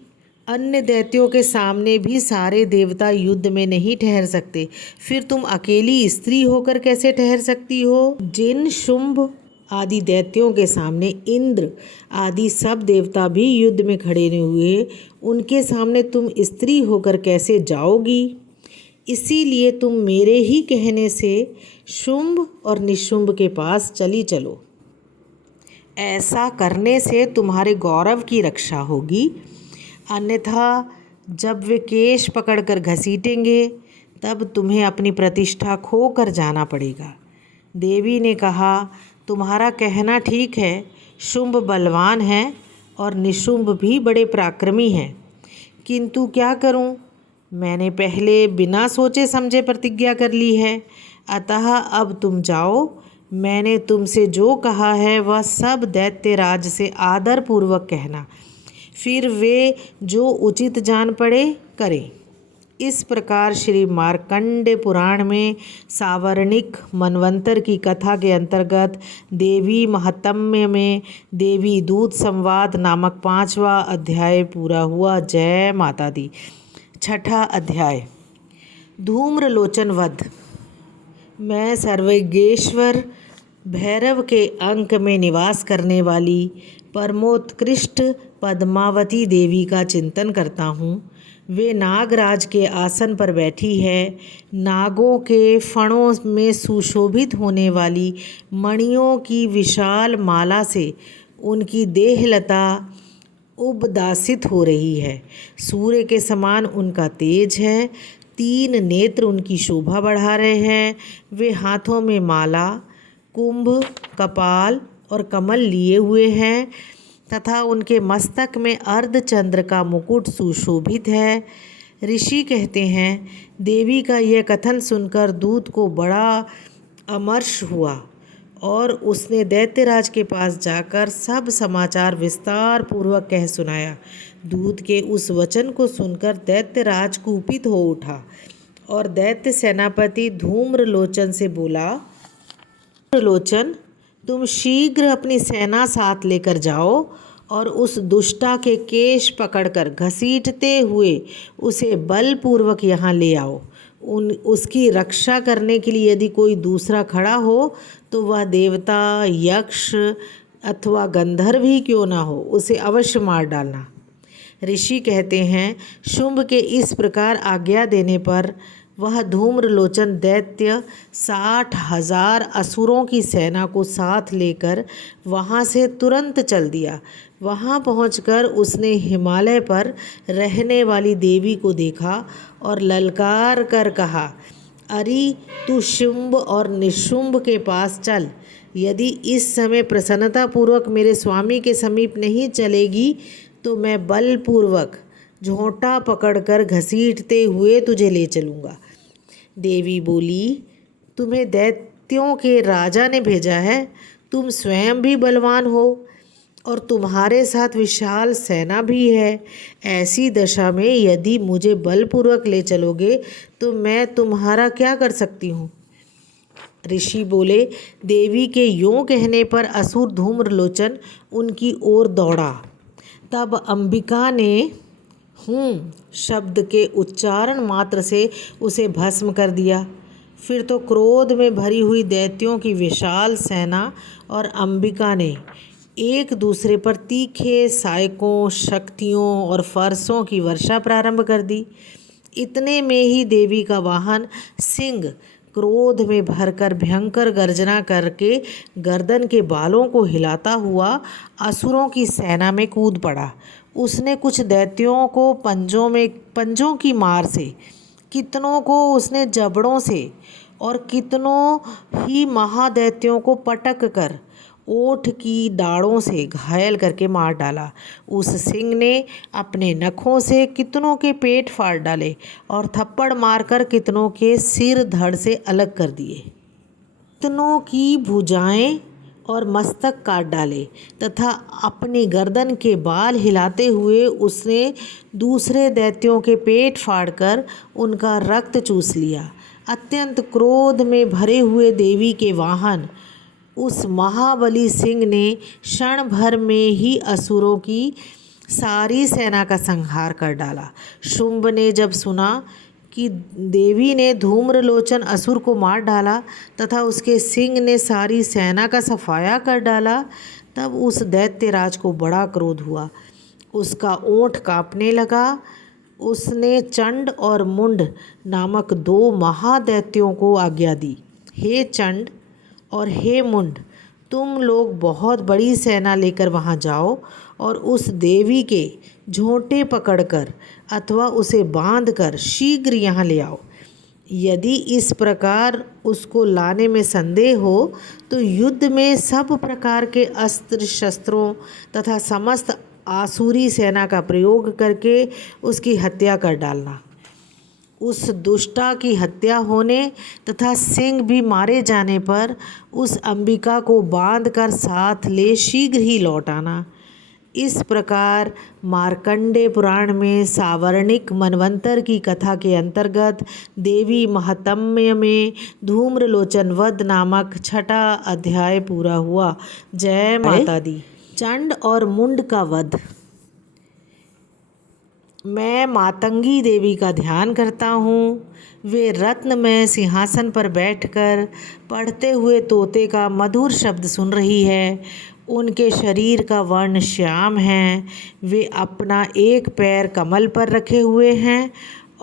अन्य दैत्यों के सामने भी सारे देवता युद्ध में नहीं ठहर सकते, फिर तुम अकेली स्त्री होकर कैसे ठहर सकती हो? जिन शुंभ आदि दैत्यों के सामने इंद्र आदि सब देवता भी युद्ध में खड़े नहीं हुए, उनके सामने तुम स्त्री होकर कैसे जाओगी? इसीलिए तुम मेरे ही कहने से शुंभ और निशुंभ के पास चली चलो। ऐसा करने से तुम्हारे गौरव की रक्षा होगी, अन्यथा जब वे केश पकड़कर घसीटेंगे तब तुम्हें अपनी प्रतिष्ठा खो कर जाना पड़ेगा। देवी ने कहा, तुम्हारा कहना ठीक है, शुंभ बलवान है और निशुंभ भी बड़े पराक्रमी हैं, किंतु क्या करूं? मैंने पहले बिना सोचे समझे प्रतिज्ञा कर ली है, अतः अब तुम जाओ। मैंने तुमसे जो कहा है वह सब दैत्यराज से आदर पूर्वक कहना, फिर वे जो उचित जान पड़े करें। इस प्रकार श्री मार्कंड पुराण में सावर्णिक मनवंतर की कथा के अंतर्गत देवी महात्म्य में देवी दूत संवाद नामक 5वां अध्याय पूरा हुआ। जय माता दी। 6ठा अध्याय, धूम्रलोचन वध। मैं सर्वज्ञेश्वर भैरव के अंक में निवास करने वाली परमोत्कृष्ट पद्मावती देवी का चिंतन करता हूँ। वे नागराज के आसन पर बैठी है। नागों के फणों में सुशोभित होने वाली मणियों की विशाल माला से उनकी देहलता उबदासित हो रही है। सूर्य के समान उनका तेज है। 3 नेत्र उनकी शोभा बढ़ा रहे हैं। वे हाथों में माला, कुंभ, कपाल और कमल लिए हुए हैं तथा उनके मस्तक में अर्धचंद्र का मुकुट सुशोभित है। ऋषि कहते हैं, देवी का यह कथन सुनकर दूत को बड़ा अमर्ष हुआ और उसने दैत्यराज के पास जाकर सब समाचार विस्तार पूर्वक कह सुनाया। दूत के उस वचन को सुनकर दैत्यराज कुपित हो उठा और दैत्य सेनापति धूम्रलोचन से बोला, धूम्रलोचन, तुम शीघ्र अपनी सेना साथ लेकर जाओ और उस दुष्टा के केश पकड़कर घसीटते हुए उसे बलपूर्वक यहाँ ले आओ। उसकी रक्षा करने के लिए यदि कोई दूसरा खड़ा हो तो वह देवता, यक्ष अथवा गंधर्व ही क्यों ना हो, उसे अवश्य मार डालना। ऋषि कहते हैं, शुंभ के इस प्रकार आज्ञा देने पर वह धूम्रलोचन दैत्य 60,000 असुरों की सेना को साथ लेकर वहाँ से तुरंत चल दिया। वहाँ पहुंचकर उसने हिमालय पर रहने वाली देवी को देखा और ललकार कर कहा, अरे तू शुंभ और निशुंभ के पास चल। यदि इस समय प्रसन्नतापूर्वक मेरे स्वामी के समीप नहीं चलेगी तो मैं बलपूर्वक झोंटा पकड़कर घसीटते हुए तुझे ले चलूँगा। देवी बोली, तुम्हें दैत्यों के राजा ने भेजा है। तुम स्वयं भी बलवान हो और तुम्हारे साथ विशाल सेना भी है। ऐसी दशा में यदि मुझे बलपूर्वक ले चलोगे तो मैं तुम्हारा क्या कर सकती हूँ। ऋषि बोले, देवी के यों कहने पर असुर धूम्रलोचन उनकी ओर दौड़ा। तब अंबिका ने शब्द के उच्चारण मात्र से उसे भस्म कर दिया। फिर तो क्रोध में भरी हुई दैत्यों की विशाल सेना और अंबिका ने एक दूसरे पर तीखे सायकों, शक्तियों और फरसों की वर्षा प्रारंभ कर दी। इतने में ही देवी का वाहन सिंह क्रोध में भरकर भयंकर गर्जना करके गर्दन के बालों को हिलाता हुआ असुरों की सेना में कूद पड़ा। उसने कुछ दैत्यों को पंजों की मार से, कितनों को उसने जबड़ों से और कितनों ही महादैत्यों को पटक कर ओठ की दाढ़ों से घायल करके मार डाला। उस सिंह ने अपने नखों से कितनों के पेट फाड़ डाले और थप्पड़ मारकर कितनों के सिर धड़ से अलग कर दिए। कितनों की भुजाएं और मस्तक काट डाले तथा अपनी गर्दन के बाल हिलाते हुए उसने दूसरे दैत्यों के पेट फाड़कर उनका रक्त चूस लिया। अत्यंत क्रोध में भरे हुए देवी के वाहन उस महाबली सिंह ने क्षण भर में ही असुरों की सारी सेना का संहार कर डाला। शुंभ ने जब सुना कि देवी ने धूम्रलोचन असुर को मार डाला तथा उसके सिंह ने सारी सेना का सफाया कर डाला, तब उस दैत्यराज को बड़ा क्रोध हुआ। उसका ओंठ कांपने लगा। उसने चंड और मुंड नामक दो महादैत्यों को आज्ञा दी, हे चंड और हे मुंड, तुम लोग बहुत बड़ी सेना लेकर वहाँ जाओ और उस देवी के झोंटे पकड़कर अथवा उसे बांधकर शीघ्र यहाँ ले आओ। यदि इस प्रकार उसको लाने में संदेह हो तो युद्ध में सब प्रकार के अस्त्र शस्त्रों तथा समस्त आसुरी सेना का प्रयोग करके उसकी हत्या कर डालना। उस दुष्टा की हत्या होने तथा सिंह भी मारे जाने पर उस अंबिका को बांधकर साथ ले शीघ्र ही लौट आना। इस प्रकार मार्कंडेय पुराण में सावर्णिक मनवंतर की कथा के अंतर्गत देवी महात्म्य में धूम्रलोचन वध नामक 6वां अध्याय पूरा हुआ। जय माता दी। चंड और मुंड का वध। मैं मातंगी देवी का ध्यान करता हूँ। वे रत्नमय सिंहासन पर बैठकर पढ़ते हुए तोते का मधुर शब्द सुन रही है। उनके शरीर का वर्ण श्याम है। वे अपना एक पैर कमल पर रखे हुए हैं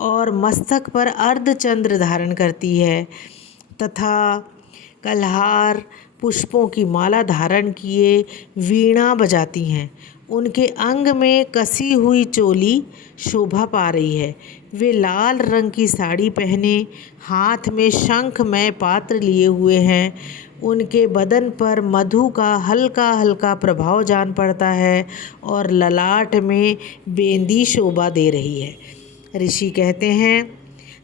और मस्तक पर अर्धचंद्र धारण करती है तथा कलहार पुष्पों की माला धारण किए वीणा बजाती हैं। उनके अंग में कसी हुई चोली शोभा पा रही है। वे लाल रंग की साड़ी पहने हाथ में शंखमय पात्र लिए हुए हैं। उनके बदन पर मधु का हल्का हल्का प्रभाव जान पड़ता है और ललाट में बेंदी शोभा दे रही है। ऋषि कहते हैं,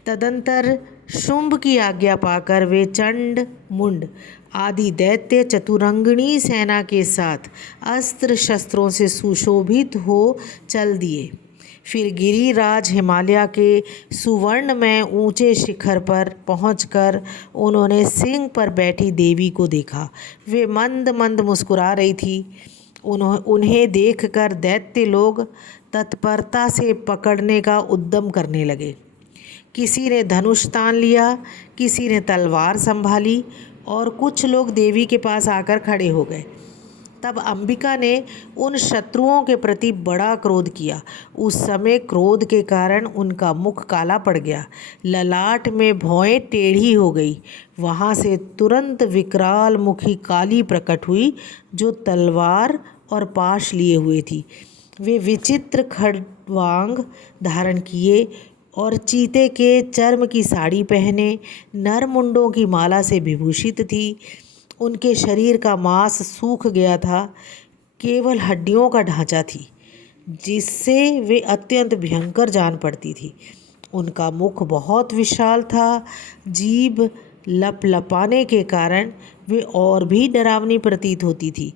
तदंतर शुंभ की आज्ञा पाकर वे चंड, मुंड आदि दैत्य चतुरंगिणी सेना के साथ अस्त्र शस्त्रों से सुशोभित हो चल दिए। फिर गिरिराज हिमालय के सुवर्णमय ऊंचे शिखर पर पहुंचकर उन्होंने सिंह पर बैठी देवी को देखा। वे मंद मंद मुस्कुरा रही थी। उन्हें देखकर दैत्य लोग तत्परता से पकड़ने का उद्यम करने लगे। किसी ने धनुष तान लिया, किसी ने तलवार संभाली और कुछ लोग देवी के पास आकर खड़े हो गए। तब अंबिका ने उन शत्रुओं के प्रति बड़ा क्रोध किया। उस समय क्रोध के कारण उनका मुख काला पड़ गया, ललाट में भौएं टेढ़ी हो गई। वहाँ से तुरंत विकराल मुखी काली प्रकट हुई जो तलवार और पाश लिए हुए थी। वे विचित्र खड्वांग धारण किए और चीते के चर्म की साड़ी पहने नरमुंडों की माला से विभूषित थी। उनके शरीर का मांस सूख गया था, केवल हड्डियों का ढांचा थी। जिससे वे अत्यंत भयंकर जान पड़ती थी। उनका मुख बहुत विशाल था। जीभ लपलपाने के कारण वे और भी डरावनी प्रतीत होती थी।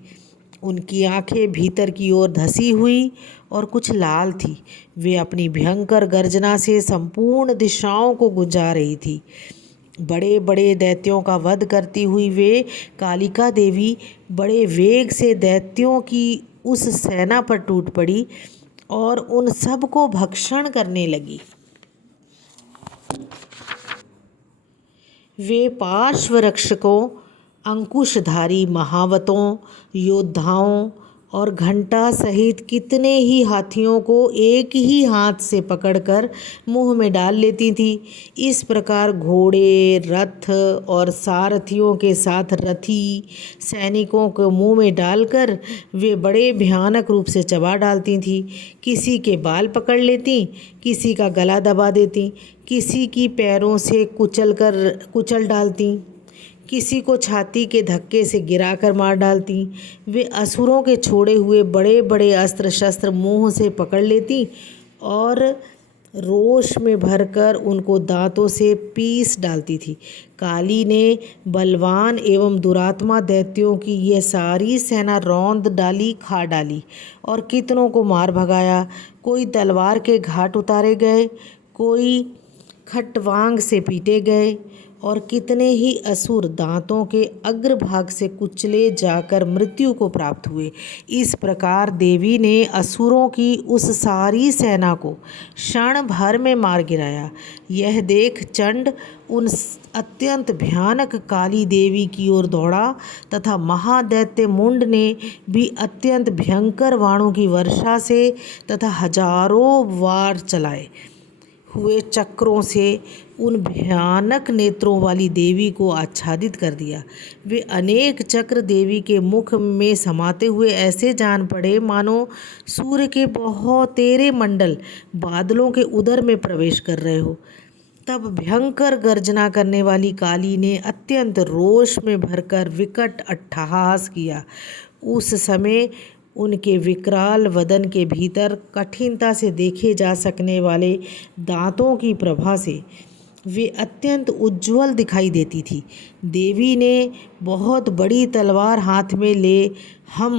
उनकी आंखें भीतर की ओर धसी हुई और कुछ लाल थी। वे अपनी भयंकर गर्जना से संपूर्ण दिशाओं को गुंजा रही थी। बड़े बड़े दैत्यों का वध करती हुई वे कालिका देवी बड़े वेग से दैत्यों की उस सेना पर टूट पड़ी और उन सब को भक्षण करने लगी। वे पार्श्व रक्षकों, अंकुशधारी महावतों, योद्धाओं और घंटा सहित कितने ही हाथियों को एक ही हाथ से पकड़कर मुंह में डाल लेती थी। इस प्रकार घोड़े, रथ और सारथियों के साथ रथी सैनिकों को मुंह में डालकर वे बड़े भयानक रूप से चबा डालती थीं। किसी के बाल पकड़ लेती, किसी का गला दबा देती, किसी की पैरों से कुचल डालती, किसी को छाती के धक्के से गिराकर मार डालती। वे असुरों के छोड़े हुए बड़े बड़े अस्त्र शस्त्र मुंह से पकड़ लेती और रोष में भरकर उनको दांतों से पीस डालती थी। काली ने बलवान एवं दुरात्मा दैत्यों की यह सारी सेना रौंद डाली, खा डाली और कितनों को मार भगाया। कोई तलवार के घाट उतारे गए, कोई खट्वांग से पीटे गए और कितने ही असुर दांतों के अग्रभाग से कुचले जाकर मृत्यु को प्राप्त हुए। इस प्रकार देवी ने असुरों की उस सारी सेना को क्षण भर में मार गिराया। यह देख चंड उन अत्यंत भयानक काली देवी की ओर दौड़ा तथा महादैत्य मुंड ने भी अत्यंत भयंकर बाणों की वर्षा से तथा हजारों वार चलाए हुए चक्रों से उन भयानक नेत्रों वाली देवी को आच्छादित कर दिया। वे अनेक चक्र देवी के मुख में समाते हुए ऐसे जान पड़े मानो सूर्य के बहुत तेरे मंडल बादलों के उदर में प्रवेश कर रहे हो। तब भयंकर गर्जना करने वाली काली ने अत्यंत रोष में भरकर विकट अट्टहास किया। उस समय उनके विकराल वदन के भीतर कठिनता से देखे जा सकने वाले दांतों की प्रभा से वे अत्यंत उज्ज्वल दिखाई देती थी। देवी ने बहुत बड़ी तलवार हाथ में ले हम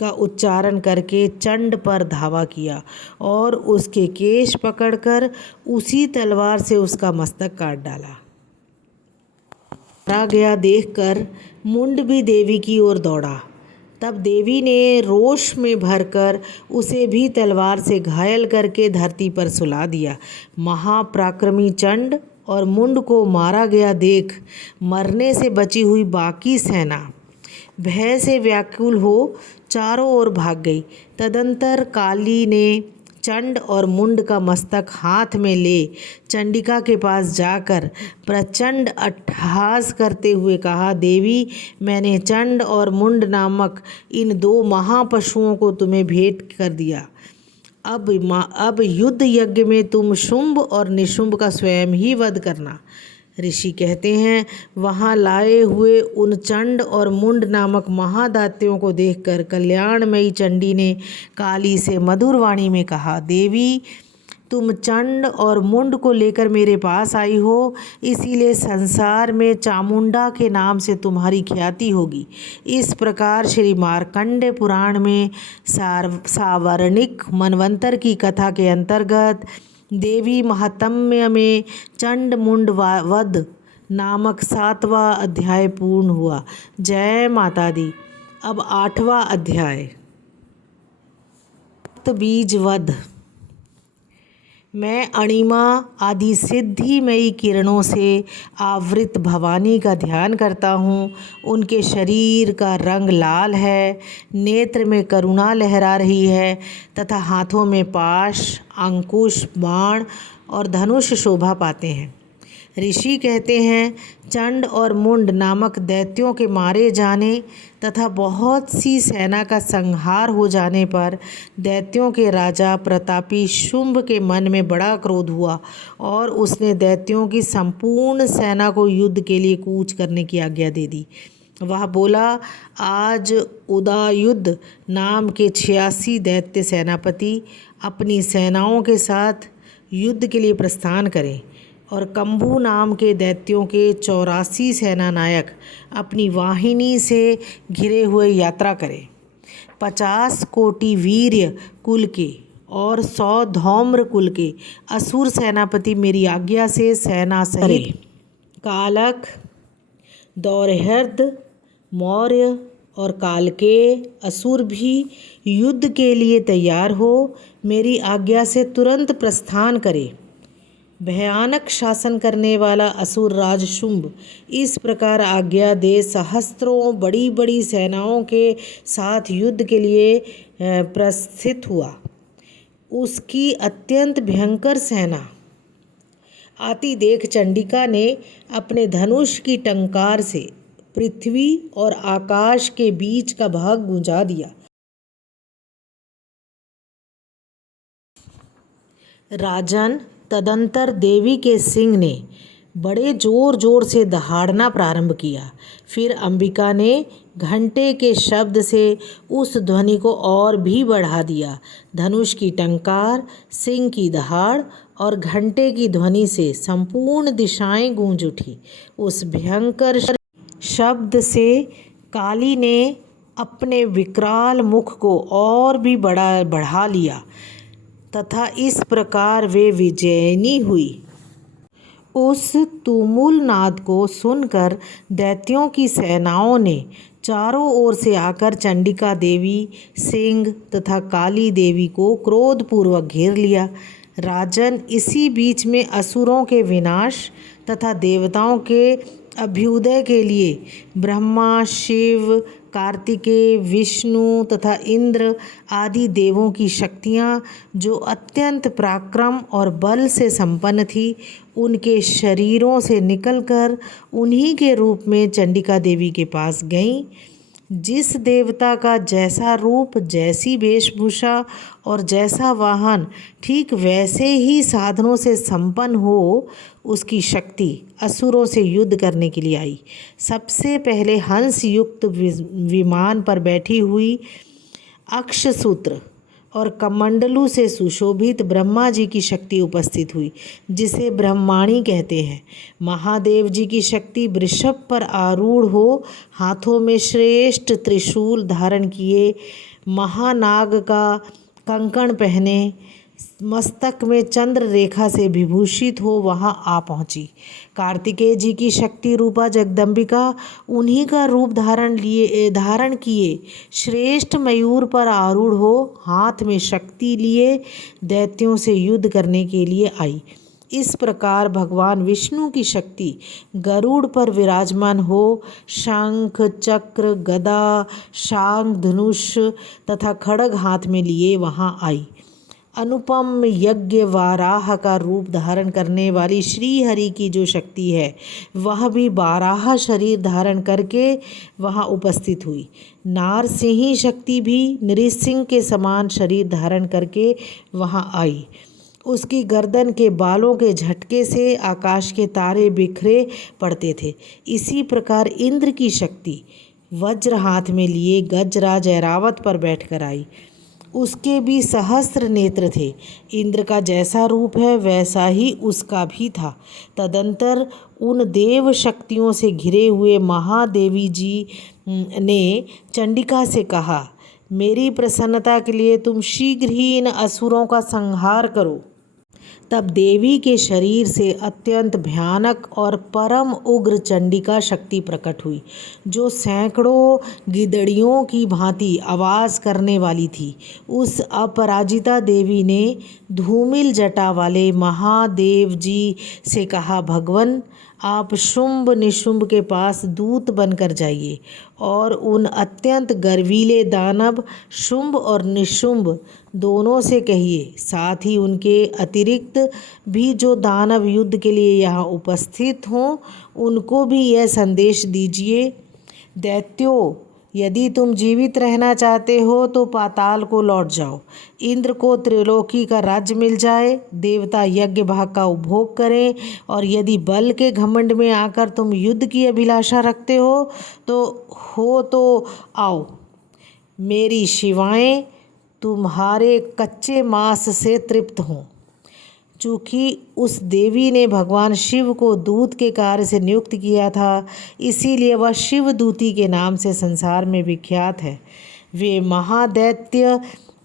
का उच्चारण करके चंड पर धावा किया और उसके केश पकड़कर उसी तलवार से उसका मस्तक काट डाला। मारा गया देखकर मुंड भी देवी की ओर दौड़ा। तब देवी ने रोष में भरकर उसे भी तलवार से घायल करके धरती पर सुला दिया। महापराक्रमी चंड और मुंड को मारा गया देख मरने से बची हुई बाकी सेना भय से व्याकुल हो चारों ओर भाग गई। तदंतर काली ने चंड और मुंड का मस्तक हाथ में ले चंडिका के पास जाकर प्रचंड अट्टहास करते हुए कहा, देवी, मैंने चंड और मुंड नामक इन दो महापशुओं को तुम्हें भेंट कर दिया। अब युद्ध यज्ञ में तुम शुंभ और निशुंभ का स्वयं ही वध करना। ऋषि कहते हैं, वहाँ लाए हुए उन चंड और मुंड नामक महादात्यों को देखकर कल्याणमयी चंडी ने काली से मधुर वाणी में कहा, देवी, तुम चंड और मुंड को लेकर मेरे पास आई हो, इसीलिए संसार में चामुंडा के नाम से तुम्हारी ख्याति होगी। इस प्रकार श्री मार्कंडेय पुराण में सावर्णिक मनवंतर की कथा के अंतर्गत देवी महात्म्य में चंड मुंड वध नामक 7वां अध्याय पूर्ण हुआ। जय माता दी। अब 8वां अध्याय बीज वध। मैं अणिमा आदि सिद्धिमयी किरणों से आवृत भवानी का ध्यान करता हूँ। उनके शरीर का रंग लाल है, नेत्र में करुणा लहरा रही है तथा हाथों में पाश, अंकुश, बाण और धनुष शोभा पाते हैं। ऋषि कहते हैं, चंड और मुंड नामक दैत्यों के मारे जाने तथा बहुत सी सेना का संहार हो जाने पर दैत्यों के राजा प्रतापी शुंभ के मन में बड़ा क्रोध हुआ और उसने दैत्यों की संपूर्ण सेना को युद्ध के लिए कूच करने की आज्ञा दे दी। वह बोला, आज उदयुद्ध नाम के 86 दैत्य सेनापति अपनी सेनाओं के साथ युद्ध के लिए प्रस्थान करें और कंबू नाम के दैत्यों के 84 सेना नायक अपनी वाहिनी से घिरे हुए यात्रा करें। 50 कोटि वीर्य कुल के और 100 धौम्र कुल के असुर सेनापति मेरी आज्ञा से सेना सहित कालक, दौर्हृद, मौर्य और कालके असुर भी युद्ध के लिए तैयार हो मेरी आज्ञा से तुरंत प्रस्थान करे। भयानक शासन करने वाला असुर राज शुंभ इस प्रकार आज्ञा दे सहस्त्रों बड़ी बड़ी सेनाओं के साथ युद्ध के लिए प्रस्थित हुआ। उसकी अत्यंत भयंकर सेना आती देख चंडिका ने अपने धनुष की टंकार से पृथ्वी और आकाश के बीच का भाग गुंजा दिया। राजन, तदंतर देवी के सिंह ने बड़े जोर जोर से दहाड़ना प्रारंभ किया। फिर अंबिका ने घंटे के शब्द से उस ध्वनि को और भी बढ़ा दिया। धनुष की टंकार, सिंह की दहाड़ और घंटे की ध्वनि से संपूर्ण दिशाएं गूंज उठी। उस भयंकर शब्द से काली ने अपने विकराल मुख को और भी बढ़ा लिया तथा इस प्रकार वे विजयिनी हुई। उस तुमुल नाद को सुनकर दैत्यों की सेनाओं ने चारों ओर से आकर चंडिका देवी, सिंह तथा काली देवी को क्रोधपूर्वक घेर लिया। राजन, इसी बीच में असुरों के विनाश तथा देवताओं के अभ्युदय के लिए ब्रह्मा, शिव, कार्तिकेय, विष्णु तथा इंद्र आदि देवों की शक्तियाँ जो अत्यंत पराक्रम और बल से संपन्न थी, उनके शरीरों से निकलकर उन्हीं के रूप में चंडिका देवी के पास गईं। जिस देवता का जैसा रूप, जैसी वेशभूषा और जैसा वाहन ठीक वैसे ही साधनों से संपन्न हो, उसकी शक्ति असुरों से युद्ध करने के लिए आई। सबसे पहले हंस युक्त विमान पर बैठी हुई अक्षसूत्र और कमंडलू से सुशोभित ब्रह्मा जी की शक्ति उपस्थित हुई, जिसे ब्रह्माणी कहते हैं। महादेव जी की शक्ति वृषभ पर आरूढ़ हो, हाथों में श्रेष्ठ त्रिशूल धारण किए, महानाग का कंकण पहने, मस्तक में चंद्र रेखा से विभूषित हो वहाँ आ पहुँची। कार्तिकेय जी की शक्ति रूपा जगदम्बिका उन्हीं का रूप धारण किए श्रेष्ठ मयूर पर आरूढ़ हो, हाथ में शक्ति लिए दैत्यों से युद्ध करने के लिए आई। इस प्रकार भगवान विष्णु की शक्ति गरुड़ पर विराजमान हो, शंख, चक्र, गदा, शांग, धनुष तथा खड्ग हाथ में लिए वहाँ आई। अनुपम यज्ञ वाराह का रूप धारण करने वाली श्री हरि की जो शक्ति है, वह भी बाराह शरीर धारण करके वहाँ उपस्थित हुई। नारसिंही शक्ति भी नृसिंह के समान शरीर धारण करके वहाँ आई। उसकी गर्दन के बालों के झटके से आकाश के तारे बिखरे पड़ते थे। इसी प्रकार इंद्र की शक्ति वज्र हाथ में लिए गजराज ऐरावत पर बैठकर आई। उसके भी सहस्त्र नेत्र थे। इंद्र का जैसा रूप है वैसा ही उसका भी था। तदंतर उन देव शक्तियों से घिरे हुए महादेवी जी ने चंडिका से कहा, मेरी प्रसन्नता के लिए तुम शीघ्र ही इन असुरों का संहार करो। तब देवी के शरीर से अत्यंत भयानक और परम उग्र चंडिका शक्ति प्रकट हुई, जो सैकड़ों गिदड़ियों की भांति आवाज़ करने वाली थी। उस अपराजिता देवी ने धूमिल जटा वाले महादेव जी से कहा, भगवन, आप शुंभ निशुंभ के पास दूत बनकर जाइए और उन अत्यंत गर्वीले दानव शुंभ और निशुंभ दोनों से कहिए, साथ ही उनके अतिरिक्त भी जो दानव युद्ध के लिए यहाँ उपस्थित हों, उनको भी यह संदेश दीजिए, दैत्यों, यदि तुम जीवित रहना चाहते हो तो पाताल को लौट जाओ। इंद्र को त्रिलोकी का राज्य मिल जाए, देवता यज्ञ भाग का उपभोग करें, और यदि बल के घमंड में आकर तुम युद्ध की अभिलाषा रखते हो तो आओ। मेरी शिवाएं तुम्हारे कच्चे मांस से तृप्त हों। चूँकि उस देवी ने भगवान शिव को दूत के कार्य से नियुक्त किया था, इसीलिए वह शिवदूती के नाम से संसार में विख्यात है। वे महादैत्य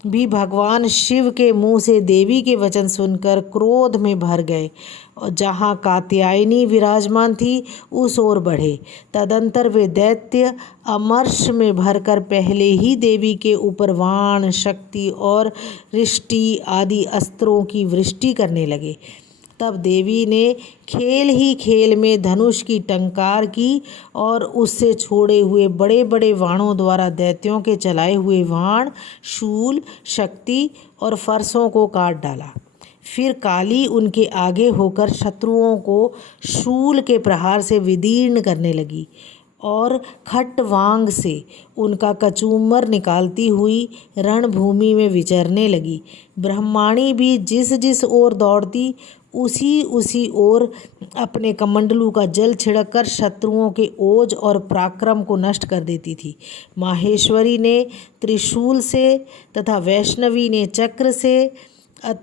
भी भगवान शिव के मुंह से देवी के वचन सुनकर क्रोध में भर गए और जहाँ कात्यायनी विराजमान थी उस ओर बढ़े। तदंतर वे दैत्य अमर्ष में भरकर पहले ही देवी के ऊपर वाण, शक्ति और रिष्टि आदि अस्त्रों की वृष्टि करने लगे। तब देवी ने खेल ही खेल में धनुष की टंकार की और उससे छोड़े हुए बड़े बड़े वाणों द्वारा दैत्यों के चलाए हुए वाण, शूल, शक्ति और फरसों को काट डाला। फिर काली उनके आगे होकर शत्रुओं को शूल के प्रहार से विदीर्ण करने लगी और खट्वांग से उनका कचूमर निकालती हुई रणभूमि में विचरने लगी। ब्रह्माणी भी जिस जिस ओर दौड़ती उसी ओर अपने कमंडलू का जल छिड़ककर शत्रुओं के ओज और पराक्रम को नष्ट कर देती थी। माहेश्वरी ने त्रिशूल से तथा वैष्णवी ने चक्र से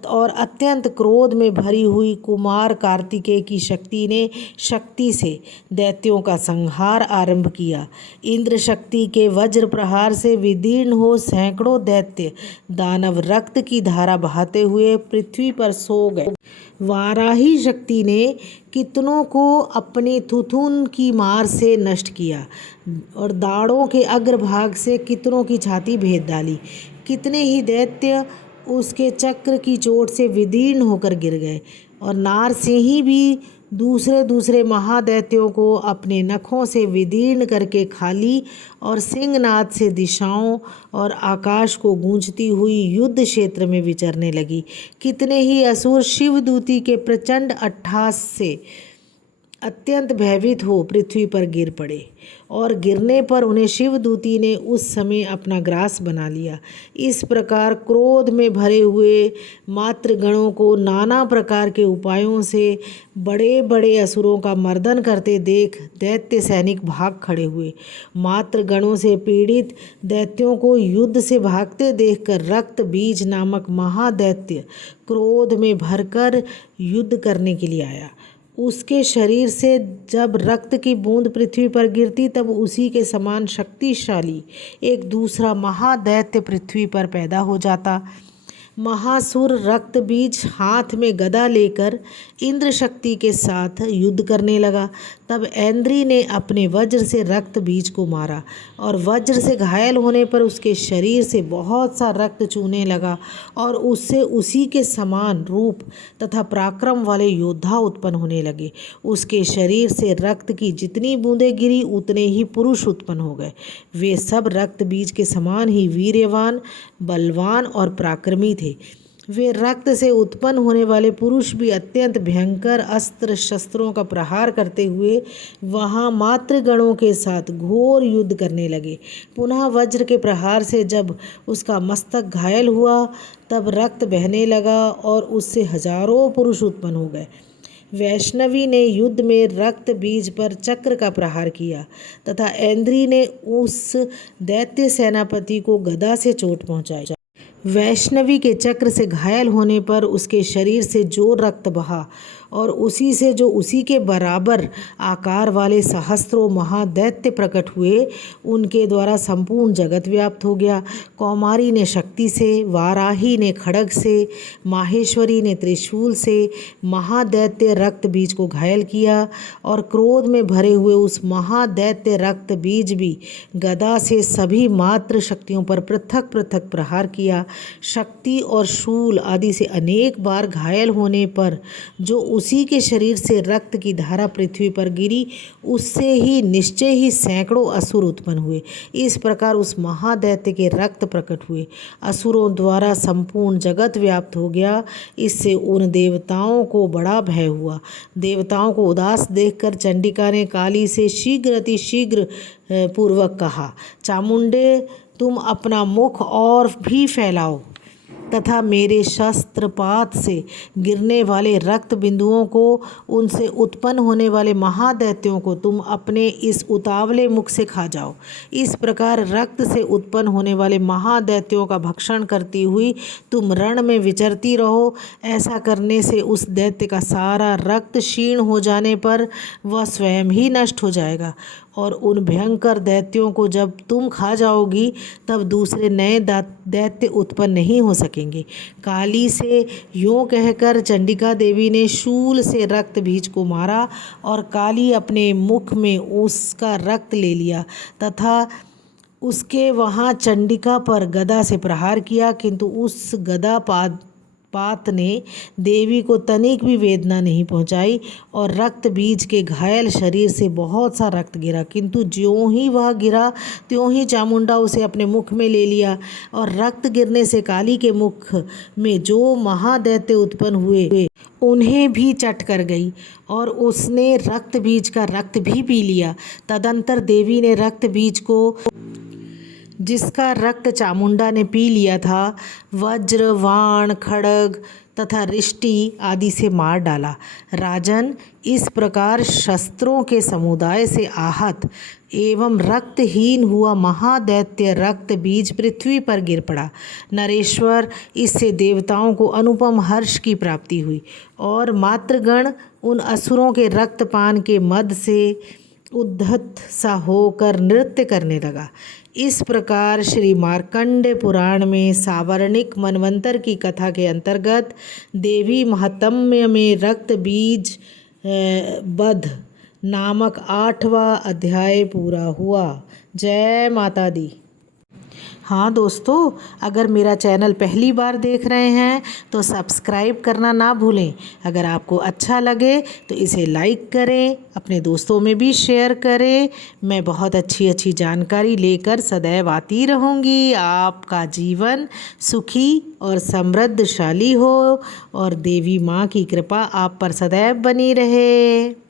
और अत्यंत क्रोध में भरी हुई कुमार कार्तिकेय की शक्ति ने शक्ति से दैत्यों का संहार आरंभ किया। इंद्र शक्ति के वज्र प्रहार से विदीर्ण हो सैकड़ों दैत्य दानव रक्त की धारा बहाते हुए पृथ्वी पर सो गए। वाराही शक्ति ने कितनों को अपने थुथुन की मार से नष्ट किया और दाढ़ों के अग्रभाग से कितनों की छाती भेद डाली। कितने ही दैत्य उसके चक्र की चोट से विदीर्ण होकर गिर गए और नारसिंही भी दूसरे महादैत्यों को अपने नखों से विदीर्ण करके खाली और सिंहनाद से दिशाओं और आकाश को गूंजती हुई युद्ध क्षेत्र में विचरने लगी। कितने ही असुर शिवदूती के प्रचंड अट्टहास से अत्यंत भयभीत हो पृथ्वी पर गिर पड़े और गिरने पर उन्हें शिवदूती ने उस समय अपना ग्रास बना लिया। इस प्रकार क्रोध में भरे हुए मातृगणों को नाना प्रकार के उपायों से बड़े बड़े असुरों का मर्दन करते देख दैत्य सैनिक भाग खड़े हुए। मातृगणों से पीड़ित दैत्यों को युद्ध से भागते देखकर रक्त बीज नामक महादैत्य क्रोध में भरकर युद्ध करने के लिए आया। उसके शरीर से जब रक्त की बूंद पृथ्वी पर गिरती तब उसी के समान शक्तिशाली एक दूसरा महादैत्य पृथ्वी पर पैदा हो जाता। महासुर रक्त बीज हाथ में गदा लेकर इंद्र शक्ति के साथ युद्ध करने लगा। तब ऐन्द्री ने अपने वज्र से रक्त बीज को मारा और वज्र से घायल होने पर उसके शरीर से बहुत सा रक्त चूने लगा और उससे उसी के समान रूप तथा पराक्रम वाले योद्धा उत्पन्न होने लगे। उसके शरीर से रक्त की जितनी बूंदें गिरी उतने ही पुरुष उत्पन्न हो गए। वे सब रक्त बीज के समान ही वीर्यवान, बलवान और पराक्रमी थे। वे रक्त से उत्पन्न होने वाले पुरुष भी अत्यंत भयंकर अस्त्र शस्त्रों का प्रहार करते हुए वहाँ मातृगणों के साथ घोर युद्ध करने लगे। पुनः वज्र के प्रहार से जब उसका मस्तक घायल हुआ तब रक्त बहने लगा और उससे हजारों पुरुष उत्पन्न हो गए। वैष्णवी ने युद्ध में रक्त बीज पर चक्र का प्रहार किया तथा ऐन्द्री ने उस दैत्य सेनापति को गदा से चोट पहुँचाई। वैष्णवी के चक्र से घायल होने पर उसके शरीर से जो रक्त बहा और उसी से जो उसी के बराबर आकार वाले सहस्त्रों महादैत्य प्रकट हुए, उनके द्वारा संपूर्ण जगत व्याप्त हो गया। कौमारी ने शक्ति से, वाराही ने खड्ग से, माहेश्वरी ने त्रिशूल से महादैत्य रक्त बीज को घायल किया और क्रोध में भरे हुए उस महादैत्य रक्त बीज भी गदा से सभी मात्र शक्तियों पर पृथक पृथक प्रहार किया। शक्ति और शूल आदि से अनेक बार घायल होने पर जो उसी के शरीर से रक्त की धारा पृथ्वी पर गिरी, उससे ही निश्चय ही सैकड़ों असुर उत्पन्न हुए। इस प्रकार उस महादैत्य के रक्त प्रकट हुए, असुरों द्वारा संपूर्ण जगत व्याप्त हो गया। इससे उन देवताओं को बड़ा भय हुआ। देवताओं को उदास देखकर चंडिका ने काली से शीघ्र अतिशीघ्र पूर्वक कहा, चामुंडे, तुम अपना मुख और भी फैलाओ तथा मेरे शस्त्रपात से गिरने वाले रक्त बिंदुओं को, उनसे उत्पन्न होने वाले महादैत्यों को तुम अपने इस उतावले मुख से खा जाओ। इस प्रकार रक्त से उत्पन्न होने वाले महादैत्यों का भक्षण करती हुई तुम रण में विचरती रहो। ऐसा करने से उस दैत्य का सारा रक्त क्षीण हो जाने पर वह स्वयं ही नष्ट हो जाएगा, और उन भयंकर दैत्यों को जब तुम खा जाओगी तब दूसरे नए दैत्य उत्पन्न नहीं हो सकेंगे। काली से यूँ कहकर चंडिका देवी ने शूल से रक्त बीज को मारा, और काली अपने मुख में उसका रक्त ले लिया तथा उसके वहाँ चंडिका पर गदा से प्रहार किया, किंतु उस गदा पात ने देवी को तनिक भी वेदना नहीं पहुंचाई, और रक्त बीज के घायल शरीर से बहुत सा रक्त गिरा, किंतु ज्यों ही वह गिरा त्यों ही चामुंडा उसे अपने मुख में ले लिया, और रक्त गिरने से काली के मुख में जो महादैत्य उत्पन्न हुए उन्हें भी चट कर गई, और उसने रक्त बीज का रक्त भी पी लिया। तदंतर देवी ने रक्त बीज को, जिसका रक्त चामुंडा ने पी लिया था, वज्र, वाण, खड्ग तथा रिष्टि आदि से मार डाला। राजन, इस प्रकार शस्त्रों के समुदाय से आहत एवं रक्तहीन हुआ महादैत्य रक्त बीज पृथ्वी पर गिर पड़ा। नरेश्वर, इससे देवताओं को अनुपम हर्ष की प्राप्ति हुई, और मातृगण उन असुरों के रक्तपान के मद से उद्धत सा होकर नृत्य करने लगा। इस प्रकार श्री मार्कंडेय पुराण में सावर्णिक मनवंतर की कथा के अंतर्गत देवी महात्म्य में रक्त बीज वध नामक 8वां अध्याय पूरा हुआ। जय माता दी। हाँ दोस्तों, अगर मेरा चैनल पहली बार देख रहे हैं तो सब्सक्राइब करना ना भूलें। अगर आपको अच्छा लगे तो इसे लाइक करें, अपने दोस्तों में भी शेयर करें। मैं बहुत अच्छी अच्छी जानकारी लेकर सदैव आती रहूँगी। आपका जीवन सुखी और समृद्धशाली हो, और देवी माँ की कृपा आप पर सदैव बनी रहे।